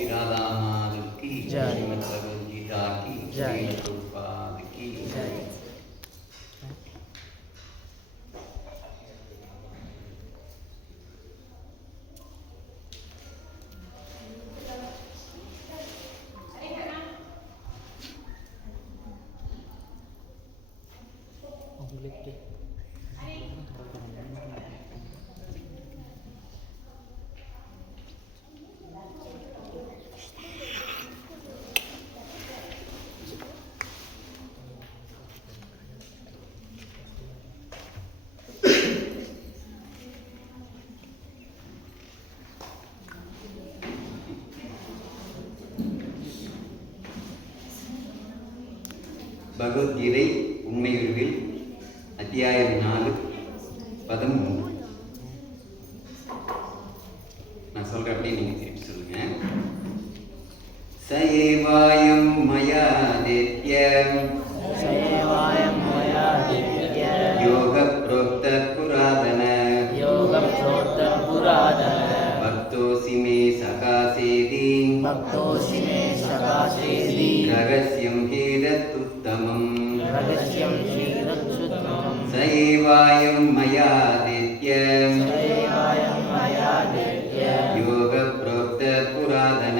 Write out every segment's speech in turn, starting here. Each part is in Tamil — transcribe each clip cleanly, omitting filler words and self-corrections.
श्री राधा माधव की जय, श्रीमद् भगवद गीता की जय, प्रभुपाद की जय। பகவத்கீதை உண்மையுருவில் அத்தியாயம் 4 பதம் 3. நான் சொல்ற அப்படியே நீங்க திருப்பி சொல்லுங்க. சயேவாயம் மயா தேத்யம் யோக ப்ரோக்த புராதன பக்தோசி மே சகாசேதி ரகஸ்யம் ஹேதத்துத்தமம் சயேவாயம் மயா தேத்யம் யோக ப்ரோக்த புராதன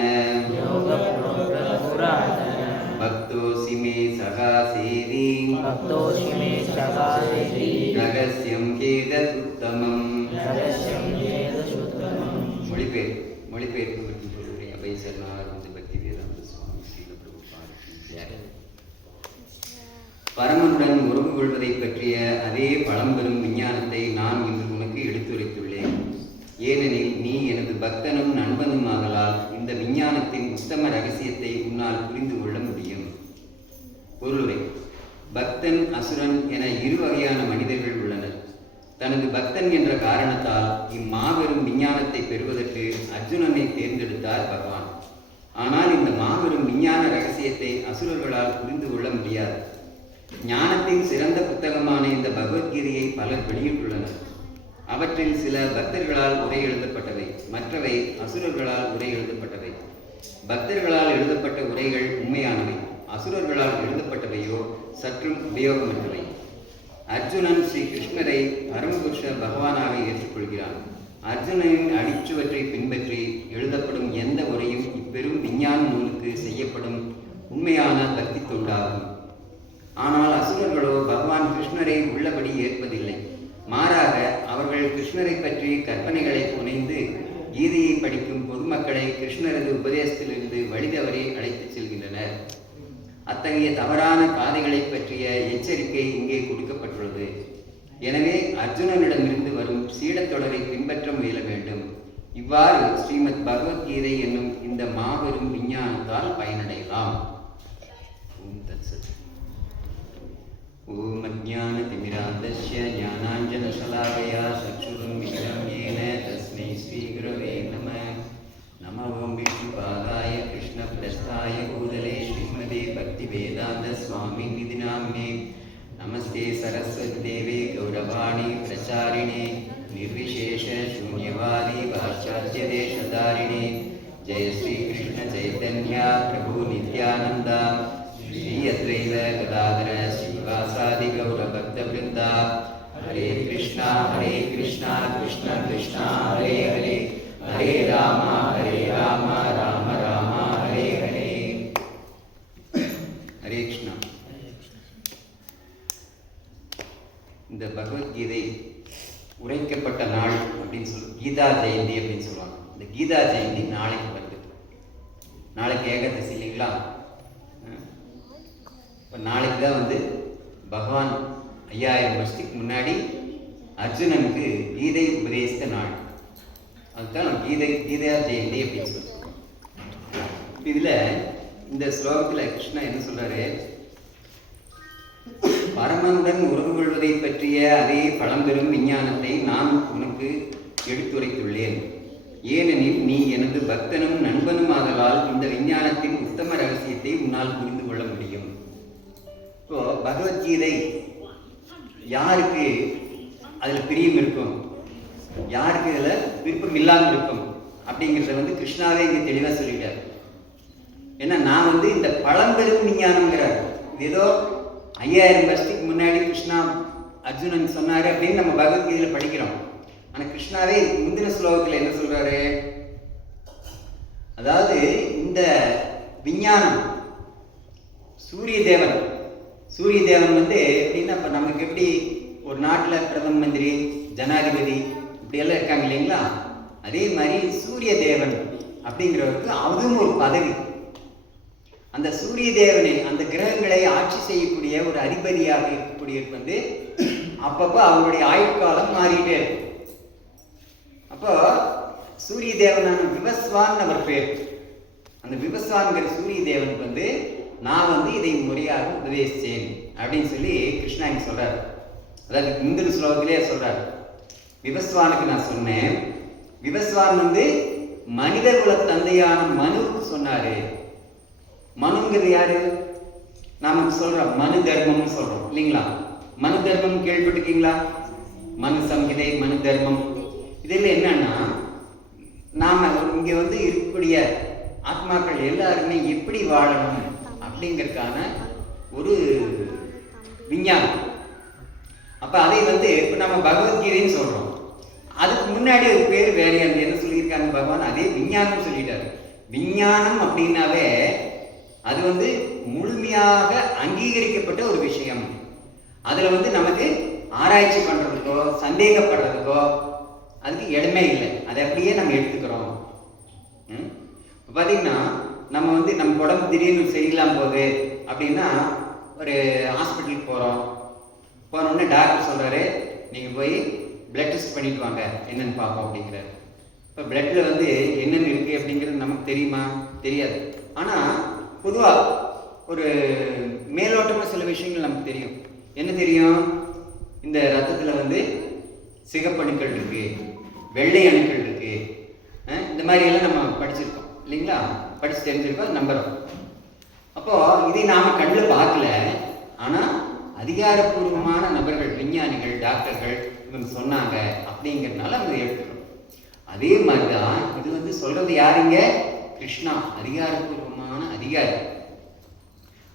பக்தோசி மே சகாசேதி ரகஸ்யம் ஹேதத்துத்தமம். மொழிபெயர்ப்பு மற்றும் பொருளுரை அபயசரணார் பக்தி வேதாந்த சுவாமி ஸ்ரீல பிரபுபாத. பரமனுடன் உறவு கொள்வதை பற்றிய அதே பழம்பெரும் விஞ்ஞானத்தை நான் இன்று உனக்கு எடுத்துரைத்துள்ளேன். ஏனெனில் நீ எனது பக்தனும் நண்பனும் ஆகலால் இந்த விஞ்ஞானத்தின் உத்தம ரகசியத்தை உன்னால் புரிந்து கொள்ள முடியும். பொருளுரை. பக்தன், அசுரன் என இரு வகையான மனிதர்கள் உள்ளனர். தனது பக்தன் என்ற காரணத்தால் இம்மாபெரும் விஞ்ஞானத்தை பெறுவதற்கு அர்ஜுனனை தேர்ந்தெடுத்தார் பகவான். ஆனால் இந்த மாபெரும் விஞ்ஞான ரகசியத்தை அசுரர்களால் புரிந்து கொள்ள முடியாது. ஞானத்தின் சிறந்த புத்தகமான இந்த பகவத்கீதையை பலர் வெளியிட்டுள்ளனர். அவற்றில் சில பக்தர்களால் உரை எழுதப்பட்டவை, மற்றவை அசுரர்களால் உரை எழுதப்பட்டவை. பக்தர்களால் எழுதப்பட்ட உரைகள் உண்மையானவை, அசுரர்களால் எழுதப்பட்டவையோ சற்றும் உபயோகமற்றவை. அர்ஜுனன் ஸ்ரீ கிருஷ்ணரை பரமபுருஷ பகவானாக ஏற்றுக்கொள்கிறான். அர்ஜுனனின் அடிச்சுவற்றை பின்பற்றி எழுதப்படும் எந்த உரையும் இப்பெரும் விஞ்ஞான நூலுக்கு செய்யப்படும் உண்மையான பக்தி தொண்டாகும். ஆனால் அசுரர்களோ பகவான் கிருஷ்ணரை உள்ளபடி ஏற்பதில்லை. மாறாக அவர்கள் கிருஷ்ணரை பற்றி கற்பனைகளை புனைந்து கீதையை படிக்கும் பொதுமக்களை கிருஷ்ணரது உபதேசத்திலிருந்து வழிதவறி அழைத்துச் செல்கின்றனர். அத்தகைய தவறான பாதைகளை பற்றிய எச்சரிக்கை இங்கே கொடுக்கப்பட்டுள்ளது. எனவே அர்ஜுனனிடமிருந்து வரும் சீடத்தொடரை பின்பற்ற முயல வேண்டும். இவ்வாறு ஸ்ரீமத் பகவத்கீதை என்னும் இந்த மாபெரும் விஞ்ஞானத்தால் பயனடையலாம். ஓம் தத்சத். ஓம் அஜ்ஞானதிமிராந்தஸ்ய ஞானாஞ்சனசலாகயா சக்ஷுருன்மிலிதம் யேன தஸ்மை ஸ்ரீகுரவே நமः. நம ஓம் விஷ்ணுபாதாய கிருஷ்ணப்ரஸ்தாய பூதலே ஸ்ரீமதே பக்திவேதாந்த சுவாமி நிதி நாம்னே. நமஸ்தே சரஸ்வதி தேவே கௌரவாணி பிரசாரிணே நிர்விசேஷ சூன்யவாதி பாஷ்சாத்ய தேசதாரிணே. ஜெய ஸ்ரீ கிருஷ்ண சைதன்யா பிரபு நித்யானந்தா ஸ்ரீ அத்வைத கதாதர ஸ்ரீவாசாதி கௌர பக்த பிருந்தா. ஹரே கிருஷ்ணா கிருஷ்ணா கிருஷ்ணா ஹரே ஹரே, ஹரே ராம ராம ராம ஹரே ஹரே. ஹரே கிருஷ்ணா. இந்த பகவத்கீதை உரைக்கப்பட்ட நாள் அப்படின்னு சொல்லி கீதா ஜெயந்தி அப்படின்னு சொல்லுவாங்க. இந்த கீதா ஜெயந்தி நாளைக்கு வருது. நாளைக்கு ஏகாதசி இல்லைங்களா? இப்போ நாளைக்கு தான் பகவான் 5000 வருஷத்துக்கு முன்னாடி அர்ஜுனனுக்கு கீதை உபதேசித்த நாள். அதுதான் கீதா ஜெயந்தி அப்படின்னு சொல்லுவாங்க. இதில் இந்த ஸ்லோகத்தில் கிருஷ்ணா என்ன சொல்றாரு? பரமனுடன் உறவு கொள்வதை பற்றிய அதே பழம்பெரும் விஞ்ஞானத்தை நான் உனக்கு எடுத்துரைத்துள்ளேன். ஏனெனில் நீ எனது பக்தனும் நண்பனும் ஆதலால் இந்த விஞ்ஞானத்தின் உத்தம ரகசியத்தை உன்னால் புரிந்து கொள்ள முடியும். இப்போ பகவத்கீதை யாருக்கு அதில் பிரியம் இருக்கும், யாருக்கு இதில் விருப்பம் இல்லாமல் இருக்கும் அப்படிங்கிறத கிருஷ்ணாவே இங்கே தெளிவாக சொல்லிட்டார். ஏன்னா நான் வந்து இந்த பழம்பெரும் விஞ்ஞானம்ங்கிறார். இது ஏதோ 5000 வருஷத்துக்கு முன்னாடி கிருஷ்ணா அர்ஜுனன் சொன்னாரு அப்படின்னு நம்ம பகவத்கீதையில படிக்கிறோம். ஆனா கிருஷ்ணாவே முந்தின ஸ்லோகத்துல என்ன சொல்றாரு? அதாவது இந்த விஞ்ஞானம் சூரிய தேவன் வந்து எப்படின்னா, இப்போ நமக்கு எப்படி ஒரு நாட்டில் பிரதம மந்திரி, ஜனாதிபதி இப்படியெல்லாம் இருக்காங்க இல்லைங்களா? அதே மாதிரி சூரிய தேவன் அப்படிங்கிறவருக்கு அதுவும் ஒரு பதவி. அந்த சூரிய தேவனை, அந்த கிரகங்களை ஆட்சி செய்யக்கூடிய ஒரு அதிபதியாக இருக்கக்கூடியவருக்கு வந்து அப்பப்போ அவங்களுடைய ஆயுட்காலம் மாறிட்டே இருக்கும். அப்போ சூரிய தேவனான விவஸ்வான் அவர் பேர். அந்த விவஸ்வான்கிற சூரிய தேவனுக்கு வந்து நான் வந்து இதை முறையாக உபதேசித்தேன் அப்படின்னு சொல்லி கிருஷ்ணா இங்கே சொல்றாரு. அதாவது முந்தின ஸ்லோகத்திலே சொல்றாரு, விவஸ்வானுக்கு நான் சொன்னேன். விவஸ்வான் வந்து மனித குல தந்தையான மனுவுக்கு சொன்னாரு. மனுங்கிறது யாரு? நாம சொல்றோம் மனு தர்மம்னு சொல்றோம் இல்லைங்களா? மனு தர்மம் கேள்விப்பட்டிருக்கீங்களா? மனு சம்ஹிதை, மனு தர்மம். இதில் என்னன்னா, நாம இங்க வந்து இருக்கக்கூடிய ஆத்மாக்கள் எல்லாருமே எப்படி வாழணும் அப்படிங்கிறதுக்கான ஒரு விஞ்ஞானம். அப்ப அதை வந்து இப்ப நம்ம பகவத்கீதைன்னு சொல்றோம். அதுக்கு முன்னாடி ஒரு பேர் வேறையா என்ன சொல்லியிருக்காங்க பகவான்? அதே விஞ்ஞானம் சொல்லிட்டாரு. விஞ்ஞானம் அப்படின்னாவே அது வந்து முழுமையாக அங்கீகரிக்கப்பட்ட ஒரு விஷயம். அதுல வந்து நமக்கு ஆராய்ச்சி பண்றதுக்கோ சந்தேகப்படுறதுக்கோ அதுக்கு இடமே இல்லை. அதை அப்படியே நம்ம எடுத்துக்கிறோம். இப்போ பார்த்தீங்கன்னா நம்ம வந்து நம்ம உடம்பு திடீர்னு சரியில்லாம போகுது அப்படின்னா ஒரு ஹாஸ்பிட்டலுக்கு போனோடனே டாக்டர் சொல்றாரு, நீங்கள் போய் பிளட் டெஸ்ட் பண்ணிட்டு வாங்க, என்னென்னு பார்ப்போம் அப்படிங்கிறாரு. இப்போ பிளட்டில் வந்து என்னென்னு இருக்குது அப்படிங்கிறது நமக்கு தெரியுமா? தெரியாது. ஆனால் பொதுவாக ஒரு மேலோட்டமாக சில விஷயங்கள் நமக்கு தெரியும். என்ன தெரியும்? இந்த ரத்தத்தில் வந்து சிகப்பு அணுக்கள் இருக்குது, வெள்ளை அணுக்கள் இருக்குது, இந்த மாதிரியெல்லாம் நம்ம படிச்சிருக்கோம் இல்லைங்களா? படித்து தெரிஞ்சிருக்கோம், நம்புகிறோம். அப்போது இதை நாம் கண்ணில் பார்க்கல. ஆனால் அதிகாரப்பூர்வமான நபர்கள், விஞ்ஞானிகள், டாக்டர்கள் இவங்க சொன்னாங்க அப்படிங்கிறதுனால அவங்க எடுத்துக்கிறோம். அதே மாதிரி தான் இது வந்து சொல்கிறது யாருங்க? கிருஷ்ணா, அதிகாரப்பூர்வமான அதிகாரி.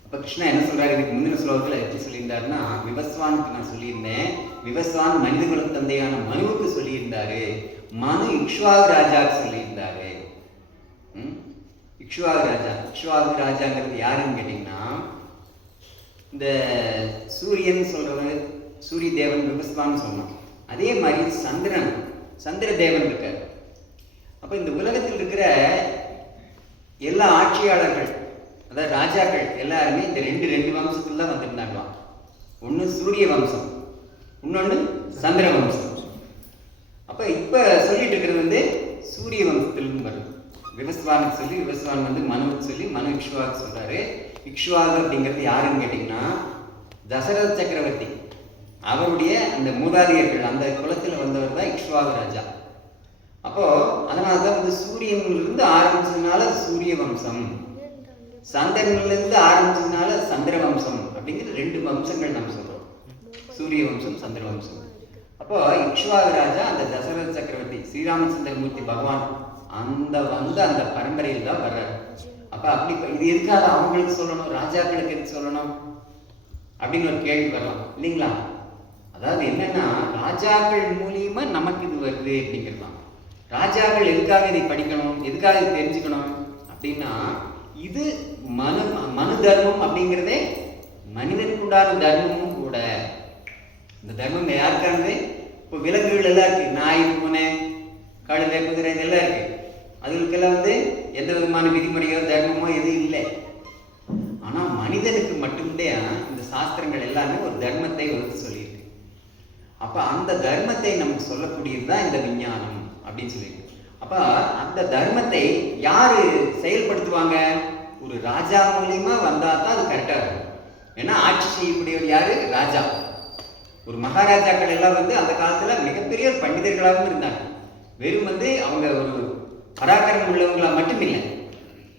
அப்போ கிருஷ்ணா என்ன சொல்கிறாரு? இதுக்கு முந்தின ஸ்லோகத்தில் எப்படி சொல்லியிருந்தாருன்னா, விவஸ்வானுக்கு நான் சொல்லியிருந்தேன். விவஸ்வான் மனித குல தந்தையான மனுவுக்கு சொல்லியிருந்தாரு. மனு இக்ஷ்வாகு ராஜாவுக்கு சொல்லியிருந்தாரு. இக்ஷ்வாகு ராஜாங்கிறது யாருன்னு கேட்டிங்கன்னா, இந்த சூரியன் சொல்றது சூரிய தேவன் விவஸ்வான்னு சொன்னான். அதே மாதிரி சந்திர தேவன் இருக்கார். அப்போ இந்த உலகத்தில் இருக்கிற எல்லா ஆட்சியாளர்கள், அதாவது ராஜாக்கள் எல்லாருமே இந்த ரெண்டு வம்சத்துல தான் வந்திருந்தாங்களாம். ஒன்று சூரிய வம்சம், இன்னொன்று சந்திர வம்சம். அப்போ இப்போ சொல்லிட்டு இருக்கிறது வந்து சூரிய வம்சத்திலிருந்து வருது. விவஸ்வானுக்கு சொல்லி, விவஸ்வான் வந்து மனுவுக்கு சொல்லி, மனு இக்ஷ்வாக்கு சொல்றாரு. இக்ஷ்வாகு அப்படிங்கிறது யாருன்னு கேட்டிங்கன்னா, தசரத சக்கரவர்த்தி அவருடைய அந்த மூதாதையர்கள், அந்த குலத்தில் வந்தவர் தான் இக்ஷ்வாகு ராஜா. அப்போது அதனால தான் வந்து சூரியனிலிருந்து ஆரம்பிச்சதுனால சூரிய வம்சம், சந்திரனிலிருந்து ஆரம்பிச்சதுனால சந்திர வம்சம் அப்படிங்கிற ரெண்டு வம்சங்கள் நம்ம சொல்கிறோம், சூரிய வம்சம், சந்திர வம்சம். அப்போ இக்ஷ்வாகு ராஜா அந்த தசரத சக்கரவர்த்தி ஸ்ரீராமச்சந்திரமூர்த்தி பகவான் அந்த பரம்பரையில் தான் வர்றாரு. அப்போ அப்படி இது எதுக்காக அவங்களுக்கு சொல்லணும், ராஜாக்களுக்கு எதுக்கு சொல்லணும் அப்படின்னு ஒரு கேள்வி வரலாம் இல்லைங்களா? அதாவது என்னன்னா, ராஜாக்கள் மூலியமா நமக்கு இது வருது அப்படிங்கிறது தான். ராஜாக்கள் எதுக்காக இதை படிக்கணும், எதுக்காக இதை தெரிஞ்சுக்கணும் அப்படின்னா, இது மனு தர்மம் அப்படிங்கிறதே மனிதனுக்கு உண்டான தர்மமும் கூட. இந்த தர்மம் யாருக்கானது? இப்போ விலங்குகள் எல்லாம் இருக்கு, நாய், பூனை, கழுதை, குதிரை இதெல்லாம் இருக்கு. அதுகளுக்கெல்லாம் வந்து எந்த விதமான விதிமுறையோ தர்மமோ எதுவும் இல்லை. ஆனால் மனிதனுக்கு மட்டும்தே இந்த சாஸ்திரங்கள் எல்லாமே ஒரு தர்மத்தை வகுத்து சொல்லியிருக்கு. அப்போ அந்த தர்மத்தை நமக்கு சொல்லக்கூடியது தான் இந்த விஞ்ஞானம் அப்படின்னு சொல்லியிருக்கு. அப்போ அந்த தர்மத்தை யாரு செயல்படுத்துவாங்க? ஒரு ராஜா மூலியமா வந்தால் தான் அது கரெக்டாக இருக்கும். ஏன்னா ஆட்சி செய்யக்கூடியவர் யாரு? ராஜா. ஒரு மகாராஜாக்கள் எல்லாம் வந்து அந்த காலத்தில் மிகப்பெரிய பண்டிதர்களாகவும் இருந்தாங்க. வெறும் வந்து அவங்க ஒரு பராக்கிரமம் உள்ளவங்களா மட்டும் இல்லை,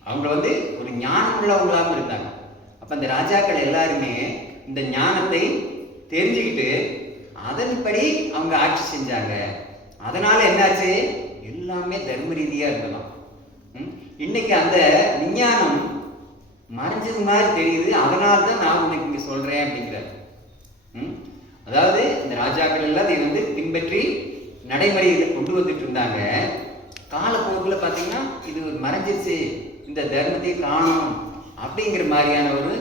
அவங்க வந்து ஒரு ஞானம் உள்ளவங்களாகவும் இருந்தாங்க. அப்போ அந்த ராஜாக்கள் எல்லாருமே இந்த ஞானத்தை தெரிஞ்சுக்கிட்டு அதன்படி அவங்க ஆட்சி செஞ்சாங்க. அதனால என்னாச்சு? எல்லாமே தர்ம ரீதியாக இருந்தலாம். இன்னைக்கு அந்த விஞ்ஞானம் மறைஞ்சது மாதிரி தெரியுது, அதனால தான் நான் உனக்கு இங்கே சொல்கிறேன் அப்படிங்கிறார். அதாவது இந்த ராஜாக்கள் எல்லாம் இதை வந்து பின்பற்றி நடைமுறையில் கொண்டு வந்துட்டு இருந்தாங்க. காலப்போக்கில் பார்த்தீங்கன்னா இது ஒரு மறைஞ்சிருச்சு, இந்த தர்மத்தை காணும் அப்படிங்கிற மாதிரியான ஒரு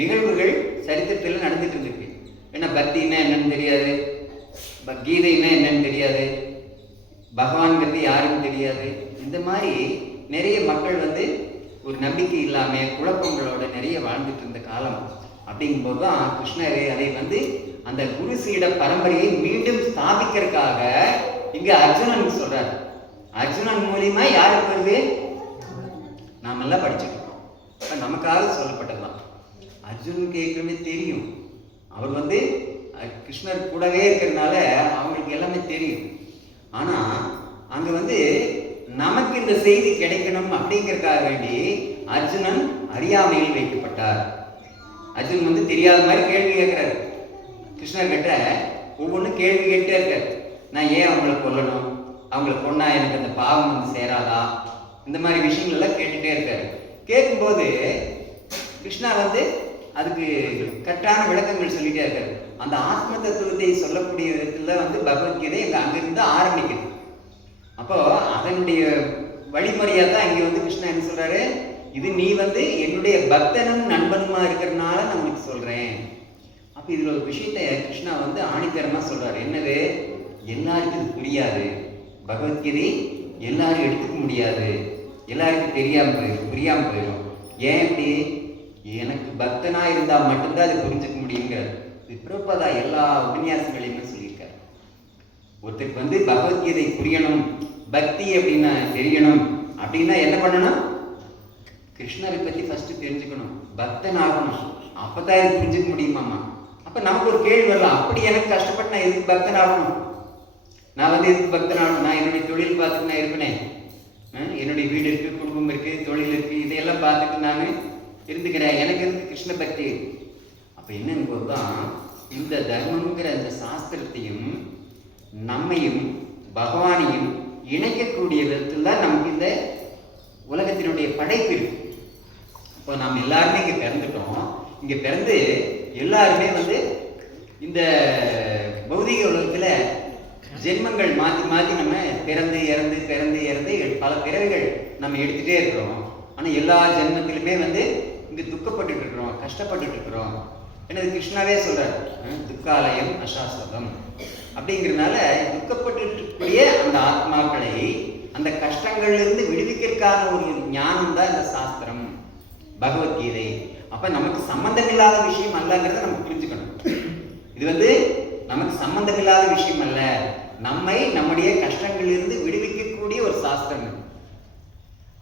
நிகழ்வுகள் சரித்திரத்தில் நடந்துட்டு இருந்துருக்கு. ஏன்னா பக்தின்னா என்னன்னு தெரியாது, கீதைன்னா என்னன்னு தெரியாது, பகவான்கிறது யாருன்னு தெரியாது. இந்த மாதிரி நிறைய மக்கள் வந்து ஒரு நம்பிக்கை இல்லாமல் குழப்பங்களோட நிறைய வாழ்ந்துட்டு இருந்த காலம். அப்படிங்கும்போது தான் கிருஷ்ணர் அதை வந்து அந்த குரு சீட பரம்பரையை மீண்டும் ஸ்தாபிக்கிறதுக்காக இங்க அர்ஜுனன் சொல்றாரு. அர்ஜுனன் மூலியமா யாருக்கு வருது? நாம எல்லாம் படிச்சுட்டு இருக்கோம், நமக்காக சொல்லப்பட்டதுதான். அர்ஜுனனுக்கு ஏற்கனவே தெரியும், அவர் வந்து கிருஷ்ணர் கூடவே இருக்கிறதுனால அவங்களுக்கு எல்லாமே தெரியும். ஆனா அங்க வந்து நமக்கு இந்த செய்தி கிடைக்கணும் அப்படிங்கிறதுக்காக வேண்டி அர்ஜுனன் அறியாமையில் வைக்கப்பட்டார். அர்ஜுனன் வந்து தெரியாத மாதிரி கேள்வி கேட்கிறாரு கிருஷ்ணர் கிட்ட. ஒவ்வொன்றும் கேள்வி கேட்டே இருக்காரு. நான் ஏன் அவங்களை கொல்லணும், அவங்களை கொண்டா எனக்கு அந்த பாவம் வந்து சேராதா, இந்த மாதிரி விஷயங்கள் எல்லாம் கேட்டுட்டே இருக்காரு. கேட்கும்போது கிருஷ்ணா வந்து அதுக்கு கரெக்டான விளக்கங்கள் சொல்லிட்டே இருக்காரு. அந்த ஆத்ம தத்துவத்தை சொல்லக்கூடிய விதத்துல வந்து பகவத்கீதை அங்கிருந்து ஆரம்பிக்குது. அப்போ அதனுடைய வழிமுறையா தான் இங்க வந்து கிருஷ்ணா என்ன சொல்றாரு, இது நீ வந்து என்னுடைய பக்தனும் நண்பனுமா இருக்கிறதுனால நான் உனக்கு சொல்றேன். அப்ப இதுல ஒரு விஷயத்த கிருஷ்ணா வந்து ஆணித்தரமா சொல்றாரு. என்னது? எல்லாருக்கும் இது புரியாது, பகவத்கீதை எல்லாரும் எடுத்துக்க முடியாது, எல்லாருக்கும் தெரியாம போயிடும், புரியாம போயிடும். ஏன் இப்படி? எனக்கு பக்தனா இருந்தா மட்டும்தான் அது புரிஞ்சுக்க முடியுங்கிறார். பிரபுபாதா எல்லா உபன்யாசங்களையுமே சொல்லியிருக்காரு. ஒருத்தருக்கு வந்து பகவத்கீதை புரியணும், பக்தி அப்படின்னா தெரியணும் அப்படின்னா என்ன பண்ணணும்? கிருஷ்ணரை பத்தி ஃபர்ஸ்ட் தெரிஞ்சுக்கணும், பக்தன் ஆகணும், அப்பதான் இது புரிஞ்சுக்க முடியுமாமா. அப்ப நமக்கு ஒரு கேள்வி வரலாம், அப்படி எனக்கு கஷ்டப்பட்டு நான் எதுக்கு பக்தன் ஆகணும்? நான் வந்து எதுக்கு பக்தன் ஆகணும்? நான் என்னுடைய தொழில் பார்த்துட்டு நான் இருப்பேனே, என்னுடைய வீடு இருக்கு, குடும்பம் இருக்கு, தொழில் இருக்கு, இதையெல்லாம் பார்த்துட்டு நான் இருந்துக்கிறேன், எனக்கு எதுக்கு கிருஷ்ண பக்தி? அப்ப என்னன்னு போதுதான் இந்த தர்மங்கிற இந்த சாஸ்திரத்தையும் நம்மையும் பகவானையும் இணைக்கக்கூடிய விதத்தில் தான் நமக்கு இந்த உலகத்தினுடைய படைப்பு இருக்கு. இப்போ நாம் எல்லாருமே இங்கே பிறந்துட்டோம். இங்கே பிறந்து எல்லாருமே வந்து இந்த பௌதிக உலகத்தில் ஜென்மங்கள் மாற்றி மாற்றி நம்ம பிறந்து இறந்து பிறந்து இறந்து பல பிறவிகள் நம்ம எடுத்துகிட்டே இருக்கிறோம். ஆனால் எல்லா ஜென்மத்திலுமே வந்து இங்கே துக்கப்பட்டு இருக்கிறோம், கஷ்டப்பட்டு இருக்கிறோம். என்னது கிருஷ்ணாவே சொல்றாரு, துக்காலயம் அசாஸ்வதம் அப்படிங்கிறதுனால துக்கப்பட்டு இருக்கக்கூடிய அந்த ஆத்மாக்களை அந்த கஷ்டங்கள்ல இருந்து விடுவிக்கிறதுக்கான ஒரு ஞானம் தான் இந்த சாஸ்திரம், பகவத்கீதை. அப்ப நமக்கு சம்பந்தம் இல்லாத விஷயம் அல்லங்கிறத நம்ம புரிஞ்சுக்கணும். இது வந்து நமக்கு சம்பந்தம் இல்லாத விஷயம் அல்ல, நம்மை நம்முடைய கஷ்டங்களிலிருந்து விடுவிக்கக்கூடிய ஒரு சாஸ்திரம்.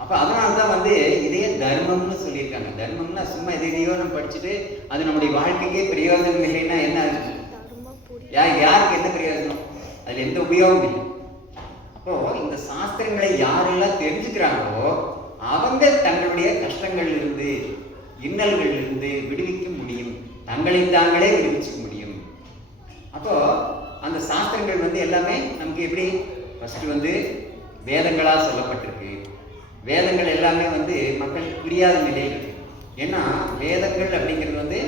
அப்ப அதனால்தான் வந்து இதே தர்மம்னு சொல்லியிருக்காங்க. தர்மம்னா சும்மா எதையோ நம்ம படிச்சுட்டு அது நம்முடைய வாழ்க்கைக்கே பிரயோஜனம் இல்லைன்னா என்ன ஆச்சு? யாருக்கு என்ன பிரயோஜனம்? அதுல எந்த உபயோகம் இல்லை. அப்போ இந்த சாஸ்திரங்களை யாரெல்லாம் தெரிஞ்சுக்கிறாங்களோ அவங்க தங்களுடைய கஷ்டங்கள்ல இருந்து இன்னல்கள் இருந்து விடுவிக்க முடியும், தங்களை தாங்களே விடுவிச்சுக்க முடியும். அப்போ அந்த சாஸ்திரங்கள் வந்து எல்லாமே நமக்கு எப்படி ஃபர்ஸ்ட் வந்து வேதங்களா சொல்லப்பட்டிருக்கு. வேதங்கள் எல்லாமே வந்து மக்களுக்கு புரியாத நிலையில் இருக்கு. ஏன்னா வேதங்கள் அப்படிங்கிறது வந்து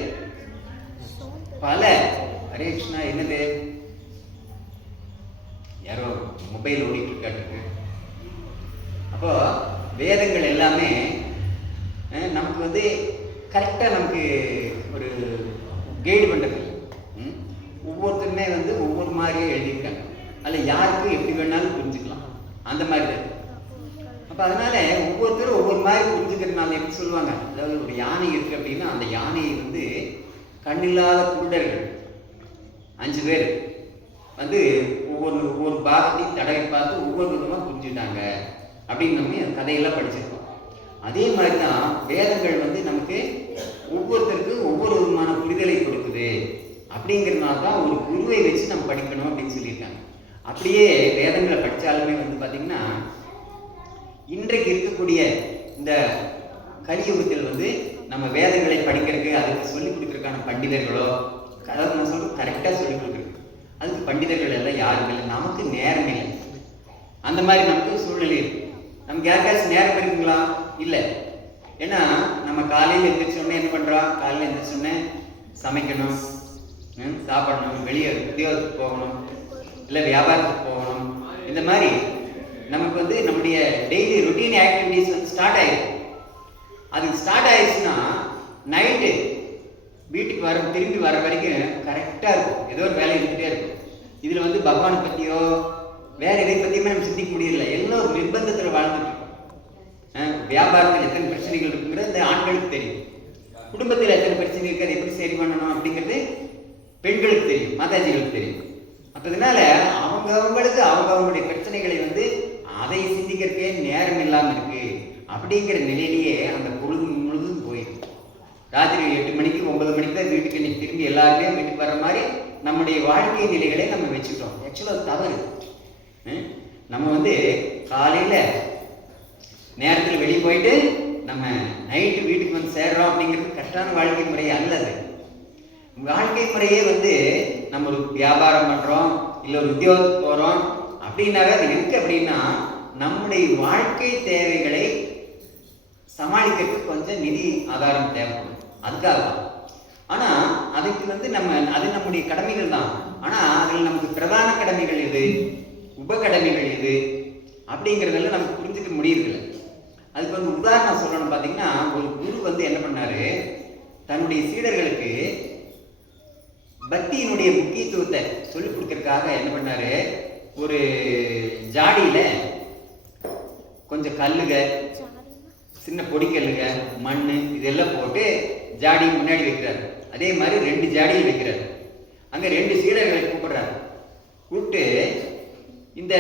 பல ஹரே கிருஷ்ணா என்னது யாரோ மொபைல் ஓடிட்டு இருக்காட்டு. அப்போ வேதங்கள் எல்லாமே நமக்கு வந்து கரெக்டாக நமக்கு ஒரு கைடு பண்ணுறது. ஒவ்வொருத்தருமே வந்து ஒவ்வொரு மாதிரியே எழுதியிருக்காங்க. அதில் யாருக்கு எப்படி வேணாலும் புரிஞ்சுக்கலாம் அந்த மாதிரி தான். அப்போ அதனால ஒவ்வொருத்தரும் ஒவ்வொரு மாதிரி புரிஞ்சுக்கிறதுனால எப்படி சொல்லுவாங்க, அதாவது ஒரு யானை இருக்கு அப்படின்னா அந்த யானையை வந்து கண்ணில்லாத குருடர்கள் 5 பேர் வந்து ஒவ்வொரு பாகத்தையும் தடவை பார்த்து ஒவ்வொரு விதமாக புரிஞ்சுட்டாங்க அப்படின்னு நம்ம கதையெல்லாம் படிச்சிருக்கோம். அதே மாதிரி தான் வேதங்கள் வந்து நமக்கு ஒவ்வொருத்தருக்கு ஒவ்வொரு விதமான புரிதலை கொடுக்குது. அப்படிங்கிறதுனால தான் ஒரு குருவை வச்சு நம்ம படிக்கணும் அப்படின்னு சொல்லியிருக்காங்க. அப்படியே வேதங்களை படித்தாலுமே வந்து பார்த்திங்கன்னா இன்றைக்கு இருக்கக்கூடிய இந்த கலியுகத்தில் வந்து நம்ம வேதங்களை படிக்கிறதுக்கு அதுக்கு சொல்லிக் கொடுக்குறதுக்கான பண்டிதர்களோ, அதாவது நான் சொல்றது கரெக்டாக சொல்லிக் கொடுக்குறது அதுக்கு பண்டிதர்கள் எல்லாம் யாரும் இல்லை, நமக்கு நேரம் இல்லை. அந்த மாதிரி நமக்கு சூழ்நிலை இருக்கு. நமக்கு யாருக்காச்சும் நேரம் இருக்குங்களா? இல்லை. ஏன்னா நம்ம காலையில் எழுந்திரிச்சோடனே என்ன பண்ணுறோம்? காலையில் எழுந்திரிச்சோடனே சமைக்கணும், சாப்பிடணும், வெளியே உத்தியோகத்துக்கு போகணும், இல்லை வியாபாரத்துக்கு போகணும். இந்த மாதிரி நமக்கு வந்து நம்முடைய டெய்லி ரொட்டீன் ஆக்டிவிட்டிஸ் வந்து ஸ்டார்ட் ஆகிடும். அது ஸ்டார்ட் ஆயிடுச்சுன்னா நைட்டு வீட்டுக்கு திரும்பி வர வரைக்கும் கரெக்டாக இருக்கும். ஏதோ ஒரு வேலை இருந்துகிட்டே இருக்கும். இதில் வந்து பகவானை பற்றியோ வேற எதை பற்றியுமே நம்ம சிந்திக்க முடியல. எல்லாம் ஒரு நிர்பந்தத்தில் வாழ்ந்துட்டு இருக்கோம். வியாபாரத்தில் எத்தனை பிரச்சனைகள் இருக்குங்கிறது இந்த ஆண்களுக்கு தெரியும். குடும்பத்தில் எத்தனை பிரச்சனை இருக்குது, அதை எப்படி சரி பண்ணணும் அப்படிங்கிறது பெண்களுக்கு தெரியும், மாதாஜிகளுக்கு தெரியும். அதனால அவங்களுடைய பிரச்சனைகளை வந்து அதை சிந்திக்கிறதுக்கே நேரம் இல்லாமல் இருக்கு. அப்படிங்கிற நிலையிலேயே அந்த பொழுது முழுதும் போயிடும். ராத்திரி 8 மணிக்கு 9 மணிக்கு தான் வீட்டுக்கு இன்னைக்கு திரும்பி எல்லாருமே வீட்டுக்கு வர்ற மாதிரி நம்முடைய வாழ்க்கை நிலைகளை நம்ம வச்சுக்கிட்டோம். ஆக்சுவலாக அது தவறு. நம்ம வந்து காலையில் நேரத்தில் வெளியே போயிட்டு நம்ம நைட்டு வீட்டுக்கு வந்து சேர்றோம் அப்படிங்கிறது கரெக்டான வாழ்க்கை முறை அல்லது. வாழ்க்கை முறையே வந்து நம்ம ஒரு வியாபாரம் பண்ணுறோம், இல்லை ஒரு உத்தியோகத்துக்கு போகிறோம் அப்படின்னாவே அது இருக்கு. அப்படின்னா நம்முடைய வாழ்க்கை தேவைகளை சமாளிக்கிறதுக்கு கொஞ்சம் நிதி ஆதாரம் தேவைப்படும். அதுக்காக தான். ஆனால் அதுக்கு வந்து அது நம்முடைய கடமைகள் தான். ஆனால் அதில் நமக்கு பிரதான கடமைகள் எது, உபகடமைகள் எது அப்படிங்கிறதெல்லாம் நமக்கு புரிஞ்சுக்க முடியறதில்லை. அதுக்கு வந்து உதாரணம் சொல்லணும்னு பார்த்தீங்கன்னா, ஒரு குரு வந்து என்ன பண்ணாரு, தன்னுடைய சீடர்களுக்கு பக்தியினுடைய முக்கியத்துவத்தை சொல்லிக் கொடுக்கறதுக்காக என்ன பண்ணாரு, ஒரு ஜாடியில கொஞ்சம் கல்லுக, சின்ன பொடிக்கல்லுக, மண் இதெல்லாம் போட்டு ஜாடி முன்னாடி வைக்கிறார். அதே மாதிரி 2 ஜாடியில் வைக்கிறார். அங்கே 2 சீடர்களை கூப்பிடுறாரு. கூப்பிட்டு இந்த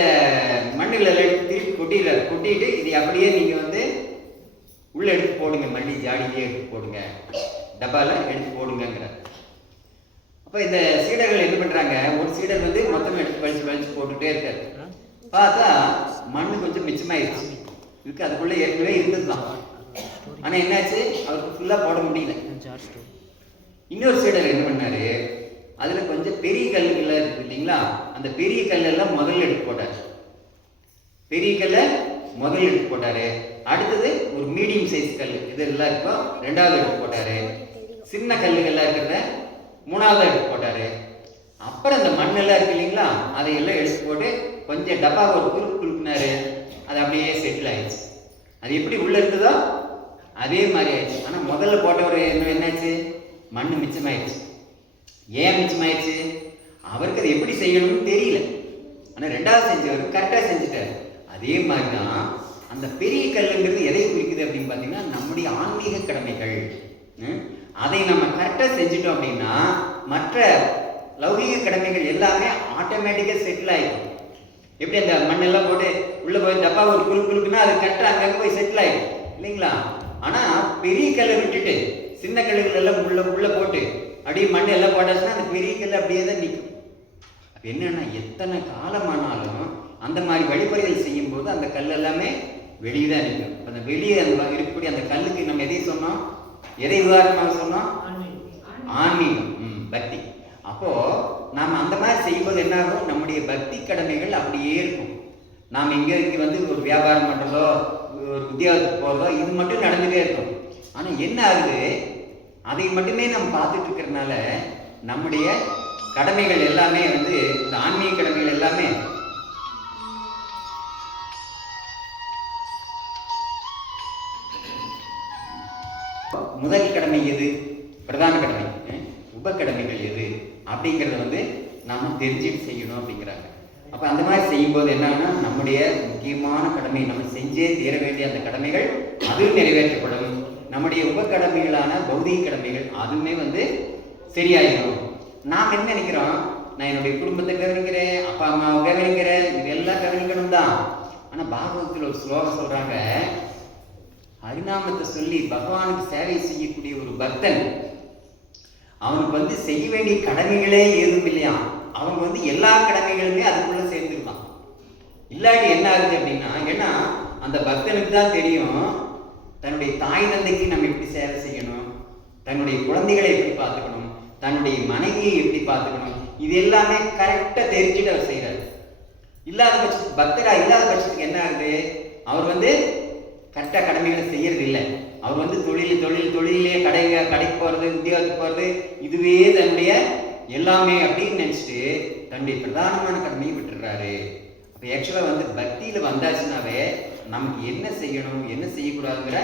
மண்ணில் எல்லாம் திருப்பி கொட்டிடுறாரு. கொட்டிட்டு இதை அப்படியே நீங்கள் வந்து உள்ளே எடுத்து போடுங்க, மண்ணி ஜாடியிலே எடுத்து போடுங்க, டப்பாவில் எடுத்து போடுங்கிறார். அப்போ இந்த சீடர்கள் என்ன பண்ணுறாங்க, ஒரு சீடர் வந்து மொத்தம் எடுத்து வலிச்சு போட்டுகிட்டே இருக்காரு. பார்த்தா மண் கொஞ்சம் மிச்சமாயிருச்சு. இதுக்கு அதுக்குள்ளே ஏற்கனவே இருந்தது தான். ஆனால் என்னாச்சு, அவருக்கு ஃபுல்லாக போட முடியல. இன்னொரு சீடர் என்ன பண்ணாரு, அதில் கொஞ்சம் பெரிய கல்லுகள்லாம் இருக்குது இல்லைங்களா, அந்த பெரிய கல்லெல்லாம் முதல்ல எடுத்து போட்டார். பெரிய கல்லை முதல்ல எடுத்து போட்டார். அடுத்தது ஒரு மீடியம் சைஸ் கல் இதெல்லாம் இருக்கும், 2வது எடுத்து போட்டார். சின்ன கல்லுகள்லாம் இருக்கிறத 3வது எடுத்து போட்டார். அப்புறம் இந்த மண்ணெல்லாம் இருக்கு இல்லைங்களா, அதையெல்லாம் எடுத்து போட்டு கொஞ்சம் டப்பா ஒரு குறுக்குனாரு. அது அப்படியே செட்டில் ஆயிடுச்சு. அது எப்படி உள்ளே இருந்ததோ அதே மாதிரி ஆயிடுச்சு. ஆனால் முதல்ல போட்டவர் என்னாச்சு, மண் மிச்சமாயிடுச்சு. ஏன் மிச்சமாயிடுச்சு, அவருக்கு அதை எப்படி செய்யணும்னு தெரியல. ஆனால் 2வது செஞ்சவர் கரெக்டாக செஞ்சுட்டாரு. அதே மாதிரி தான் அந்த பெரிய கல்லுங்கிறது எதை குறிக்குது அப்படின்னு பார்த்தீங்கன்னா, நம்முடைய ஆன்மீக கடமைகள். அதை நம்ம கரெக்டாக செஞ்சுட்டோம் அப்படின்னா மற்ற லௌகீக கடமைகள் எல்லாமே ஆட்டோமேட்டிக்காக செட்டில் ஆகிடும். எப்படி அந்த மண்ணெல்லாம் போட்டு உள்ளே போய் டப்பா ஒரு குழுக்குன்னா அது கரெக்டாக அங்கங்கே போய் செட்டில் ஆகிடும் இல்லைங்களா. ஆனால் பெரிய கல்லை விட்டுட்டு சின்ன கல்லுகள் எல்லாம் உள்ளே போட்டு அப்படியே மண் எல்லாம் போட்டாச்சுன்னா அந்த பெரிய கல் அப்படியே தான் நிற்கும். அப்போ என்னென்னா, எத்தனை காலமானாலும் அந்த மாதிரி வழிமுறைகள் செய்யும்போது அந்த கல் எல்லாமே வெளியே தான் நிற்கும். அந்த வெளியே இருக்கக்கூடிய அந்த கல்லுக்கு நம்ம எதை சொன்னோம், எதை உதாரணமாக சொன்னோம், ஆன்மீகம், பக்தி. அப்போது நாம் அந்த மாதிரி செய்யும்போது என்ன ஆகும், நம்முடைய பக்தி கடமைகள் அப்படியே இருக்கும். நாம் இங்கே வந்து ஒரு வியாபாரம் பண்ணுறதோ ஒரு உத்தியோகத்துக்கு போகிறதோ இது மட்டும் நடந்துகிட்டே இருக்கும். ஆனால் என்ன ஆகுது, அதை மட்டுமே நம்ம பார்த்துட்டு இருக்கிறதுனால நம்முடைய கடமைகள் எல்லாமே வந்து இந்த ஆன்மீக கடமைகள் எல்லாமே முதல் கடமை எது, பிரதான கடமை, உபக்கடமைகள் எது அப்படிங்கிறத வந்து நாம் தெரிஞ்சுட்டு செய்யணும் அப்படிங்கிறாங்க. அப்போ அந்த மாதிரி செய்யும்போது என்னன்னா, நம்முடைய முக்கியமான கடமை நம்ம செஞ்சே தீர வேண்டிய அந்த கடமைகள் அதுவும் நிறைவேற்றப்படும். நம்முடைய உபக்கடமைகளான பௌதிக கடமைகள் அதுவுமே வந்து சரியாயிடும். நாம் என்ன நினைக்கிறோம், நான் என்னுடைய குடும்பத்தை கவனிக்கிறேன், அப்பா அம்மாவை கவனிக்கிறேன், இதெல்லாம் கவனிக்கணும் தான். ஆனால் பாகவதத்தில் ஒரு ஸ்லோகம் சொல்கிறாங்க, ஹரிநாமத்தை சொல்லி பகவானுக்கு சேவை செய்யக்கூடிய ஒரு பக்தன் அவனுக்கு வந்து செய்ய வேண்டிய கடமைகளே எதுவும் இல்லையா, அவங்க வந்து எல்லா கடமைகளுமே அதுக்குள்ள சேர்ந்துருக்கான். இல்லாட்டி என்ன ஆகுது அப்படின்னா, ஏன்னா அந்த பக்தனுக்கு தான் தெரியும் தன்னுடைய தாய் தந்தைக்கு நம்ம எப்படி சேவை செய்யணும், தன்னுடைய குழந்தைகளை எப்படி பார்த்துக்கணும், தன்னுடைய மனைவியை எப்படி பார்த்துக்கணும், இது எல்லாமே கரெக்டாக தெரிஞ்சுட்டு அவர் செய்கிறார். இல்லாத பட்சத்துக்கு பக்தராக இல்லாத பட்சத்துக்கு என்ன ஆகுது, அவர் வந்து கரெக்டாக கடமைகளை செய்யறது இல்லை. அவர் வந்து தொழிலே கடைக்கு போகிறது, உத்தியோகத்துக்கு போகிறது, இதுவே தன்னுடைய எல்லாமே அப்படின்னு நினச்சிட்டு தன்னுடைய பிரதானமான கடமையை விட்டுடுறாரு. அப்போ ஆக்சுவலாக வந்து பக்தியில் வந்தாச்சுனாவே நமக்கு என்ன செய்யணும் என்ன செய்யக்கூடாதுங்கிற